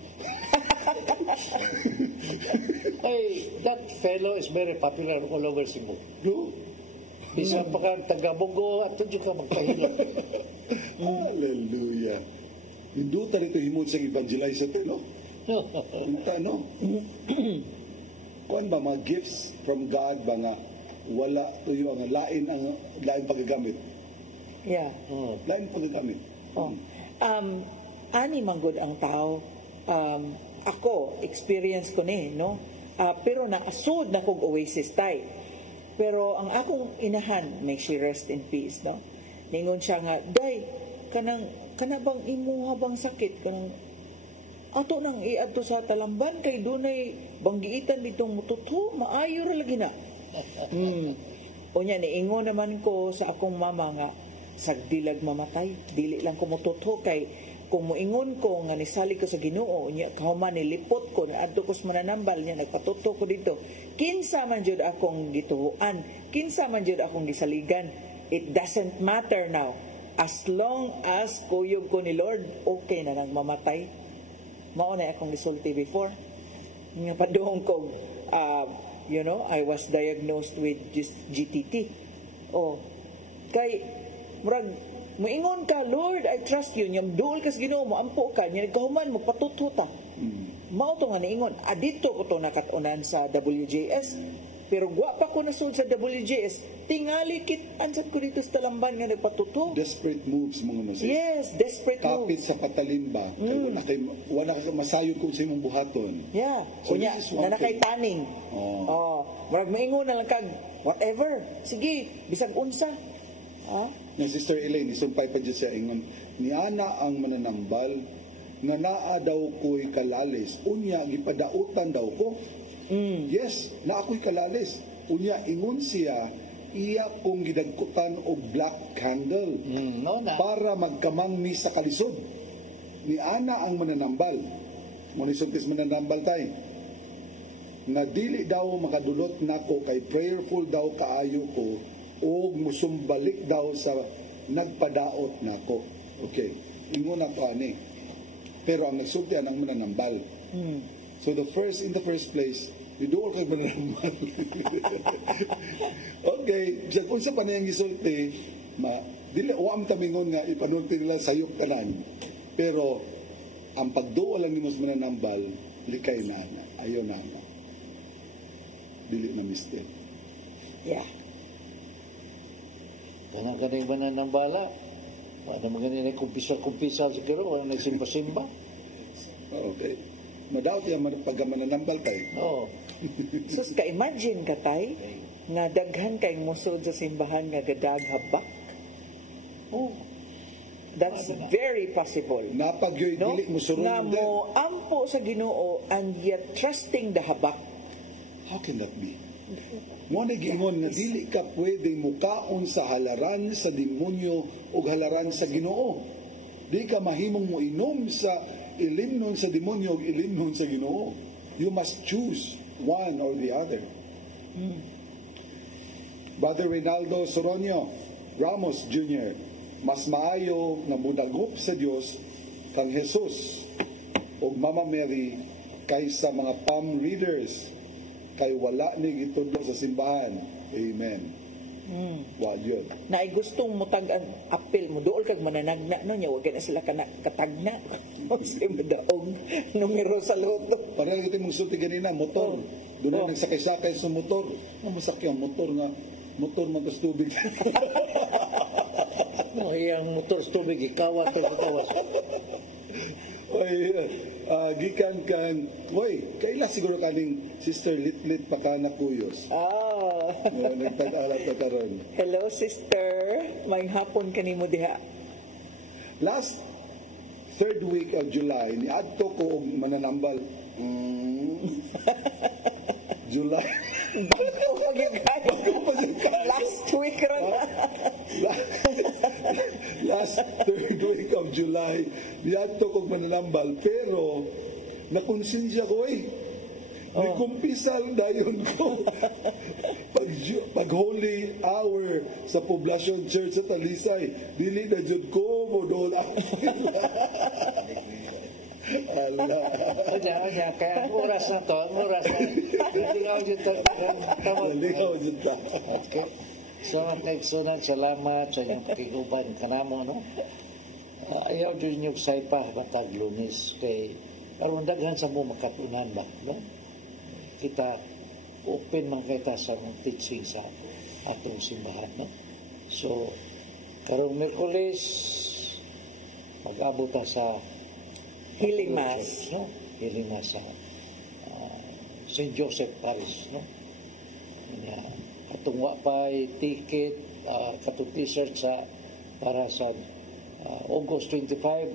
Hey, that fellow is very popular all over Cebu. No? Bisa pa ka taga-Bogo at tudyo ka magpahilot. Hallelujah. Hindutan ito himod sa evangelize ito, no? Hinta, no? Kuan ba mga gifts from God ba nga wala tuyo ang lain pagagamit? Yeah. Lain pagagamit. Ani manggod ang tao. Ako, experience ko ni, no? Pero naasud na kong Oasis tay. Pero ang akong inahan, may she rest in peace, no? Ningon siya nga, day, kana bang imo habang sakit, kanang ato nang iadto sa Talamban, kay dunay banggiitan ditong mututo, maayo ra lagi na. Unya, niingon naman ko sa akong mama nga, sagdilag mamatay, dili lang ko mututo, kay kung moingon ko nga nisali ko sa Ginoo nya kahuman nilipot ko adto ko sa mananambal nya nagpatuto ko dito kinsa man jud akong gituhuan kinsa man jud akong gisaligan it doesn't matter now as long as kuyog ko ni Lord okay na nang mamatay mao na akong gisulti before nga padung ko you know I was diagnosed with just GTT kay murag moingon ka, Lord, I trust you. Niyang duol kas Ginoo mo, ampo ka. Niyang kahuman, magpatututa. Mao to nga niingon. Adito ko to nakatunan sa WJS. Pero gwa pa ko nasud sa WJS. Tingali ansat ko dito sa Talamban nga nagpatuto. Desperate moves mga masay. Yes, desperate moves. Kapit sa patalimba. Wala kay masayod kung sa imong buhaton. Yeah. So, kunya, nanakay taning. Marag maingon na lang kag, whatever. Sige, bisag unsa. Ng Sister Elaine, isumpay pa dyan siya ingon, niana ang mananambal, nga naa daw ko'y kalalis, unya, gipadautan daw ko. Yes, na ako'y kalalis. Unya, ingon siya, iya kong gidagkutan o black candle para magkamang mi sa kalisod. Niana ang mananambal. Munisuntis mananambal tayo. Nga dili daw makadulot nako kay prayerful daw kaayo ko o musumbalik daw sa nagpadaot nako. Okay. Ingon na to ani. Pero ang nagsulti ang mananambal. So in the first place, you do all kay mananambal. Okay. Kung sa panayang gisulti, dili wa am tamingon nga ipanulti nila sayop kanan. Pero ang pagduol lang nimo sa mananambal, likay na ayo na. Dili na mister. Yeah. Kanang kanang mananambala. Ano mga ganyan kumpisal siguro, walang nagsimba-simba. Okay. Madawat yung pagkamananambal tayo. Oo. Sus, ka-imagine ka tay, nga daghan kay musod sa simbahan nga gadag habak. Oh. That's very possible. Napagyoy no? dili mo surunod. Nga mo ampo sa Ginoo and yet trusting the habak. How can that be? Mo na giingon nga dili ka pwedeng mukaon sa halaran sa demonyo o halaran sa Ginoo. Di ka mahimong mo inom sa ilimnon sa demonyo o ilimnon sa Ginoo. You must choose one or the other. Brother Reynaldo Soronio Ramos Jr., mas maayo nga mudagop sa Dios kang Jesus o Mama Mary kaysa mga palm readers kay wala ni gitudlo sa simbahan. Amen. Wa yun. Na ay gustong mutag ang apel mo dool kag mananagna no nya wag na sila kana katagna o si madaog numero sa loto. Para gito mong sulti ganina motor. Doon na nagsakay-sakay sa motor. Ang masakyan motor nga motor magas tubig. Iyang motor sa tubig ikawas pagkawas. Oy, gikan kan, kaila siguro kaning Sister Litlit pa ka na kuyos. Nagtag-alat ka karon. Hello, sister. May hapon kanimo diha. Last third week of July, niadto ko og mananambal. July. Last week ron. Last third week of July, niadto ko mananambal, pero nakonsensya ko may kumpisal dayon ko. Pag holy hour sa Poblacion Church sa Talisay, dili na jud ko mo doon. Allah. Kaya oras na to, naligaw dito. Naligaw dito. Okay. So, nagsunan, salamat sa inyong pakiguban kanamo, no? Ayaw din yung say pa, matag Lunis, kay karon daghan sa mo makatunan ba, no? Kita open man kita sa mga teaching sa atong simbahan, no? So, karong Miyerkules, mag-abot sa Healing Mass, no? Healing Mass sa St. Joseph Parish, no? Atong wapay ticket, katong t-shirt sa para sa August 25,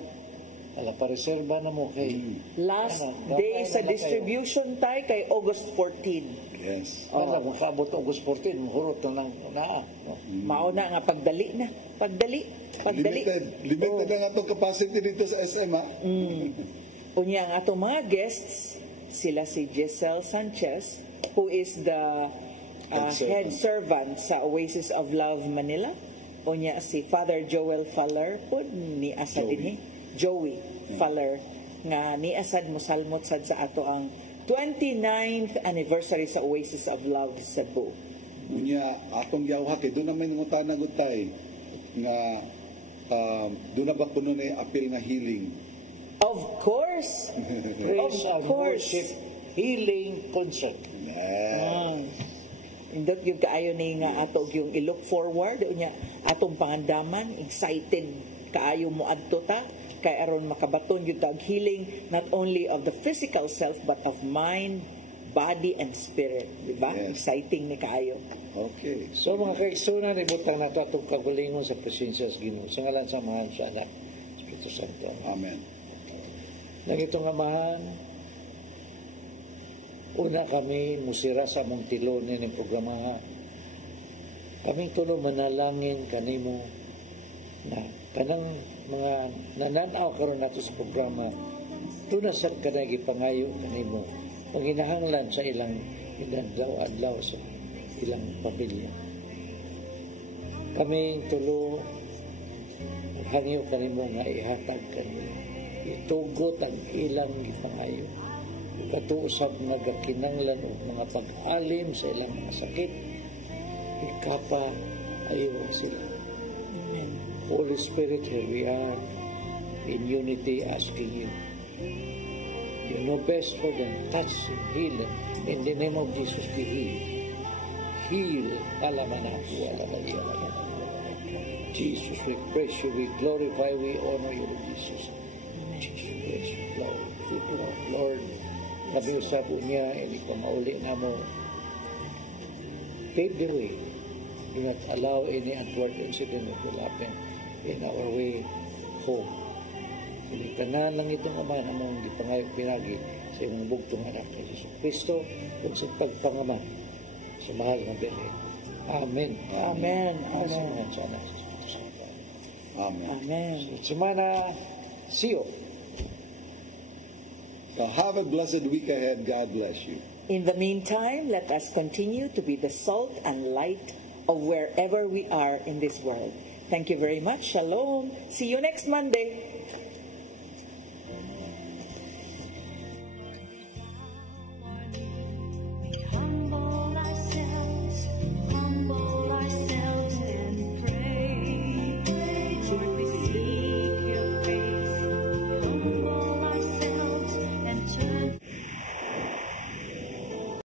pa-reserva na mo kay last day sa distribution tay kay August 14. Yes. Makaabot August 14, mahurot na na. Mauna nga pagdali na. Pagdali. Limited ang atong capacity dito sa SM, ha? Unya ang atong mga guests, sila si Giselle Sanchez, who is the head servant sa Oasis of Love Manila. Unya si Father Joel Faller, ni asa din Joey Faller, nga ni asad mosalmot sad sa ato ang 29th anniversary sa Oasis of Love Cebu. Unya atong giyawha kay doon naman ngutana gutay nga doon na ba puno na apil nga healing? Of course. Praise and worship healing concert. Indot yung kaayo ni nga ato yung i-look forward unya atong pangandaman, excited kaayo mo adto ta kay aron makabaton yung tag healing not only of the physical self but of mind, body and spirit, di ba? Yes. Exciting ni kaayo. Okay. So mga kaigsunan, ibutang nato atong kagalingon sa presensya sa Ginoo. Sa ngalan sa Amahan sa Anak, Espiritu Santo. Amen. Nang itong Amahan, una kami musira sa among tilon ng programa. Kaming tulo manalangin kanimo na kanang mga nananaw karon nato sa programa tunasat kanang gipangayo kanimo panghinahanglan sa ilang adlaw sa ilang pamilya. Kami tulo hangyo kanimo nga ihatag kanimo itugot ang ilang gipangayo katuusap nga gakinanglan og mga pag-alim sa ilang mga sakit ikapa ayo sila Holy Spirit, here we are in unity asking you. You know best for them. Touch, heal them. In the name of Jesus, be healed. Heal. Jesus, we praise you, we glorify, we honor you, Jesus. Jesus, praise you, Lord. Lord, kami usap niya, hindi pa mauli na mo. Pave the way. Do not allow any untoward incident that will happen in our way home. Pinitanan lang itong Ama na mong gipangayog pinagi sa iyong bugtong anak na Jesus Kristo at sa pagpangaman sa mahal na Belen. Amen. Amen. Amen. Amen. Amen. Semana, see you. Have a blessed week ahead. God bless you. In the meantime, let us continue to be the salt and light of wherever we are in this world. Thank you very much. Shalom. See you next Monday.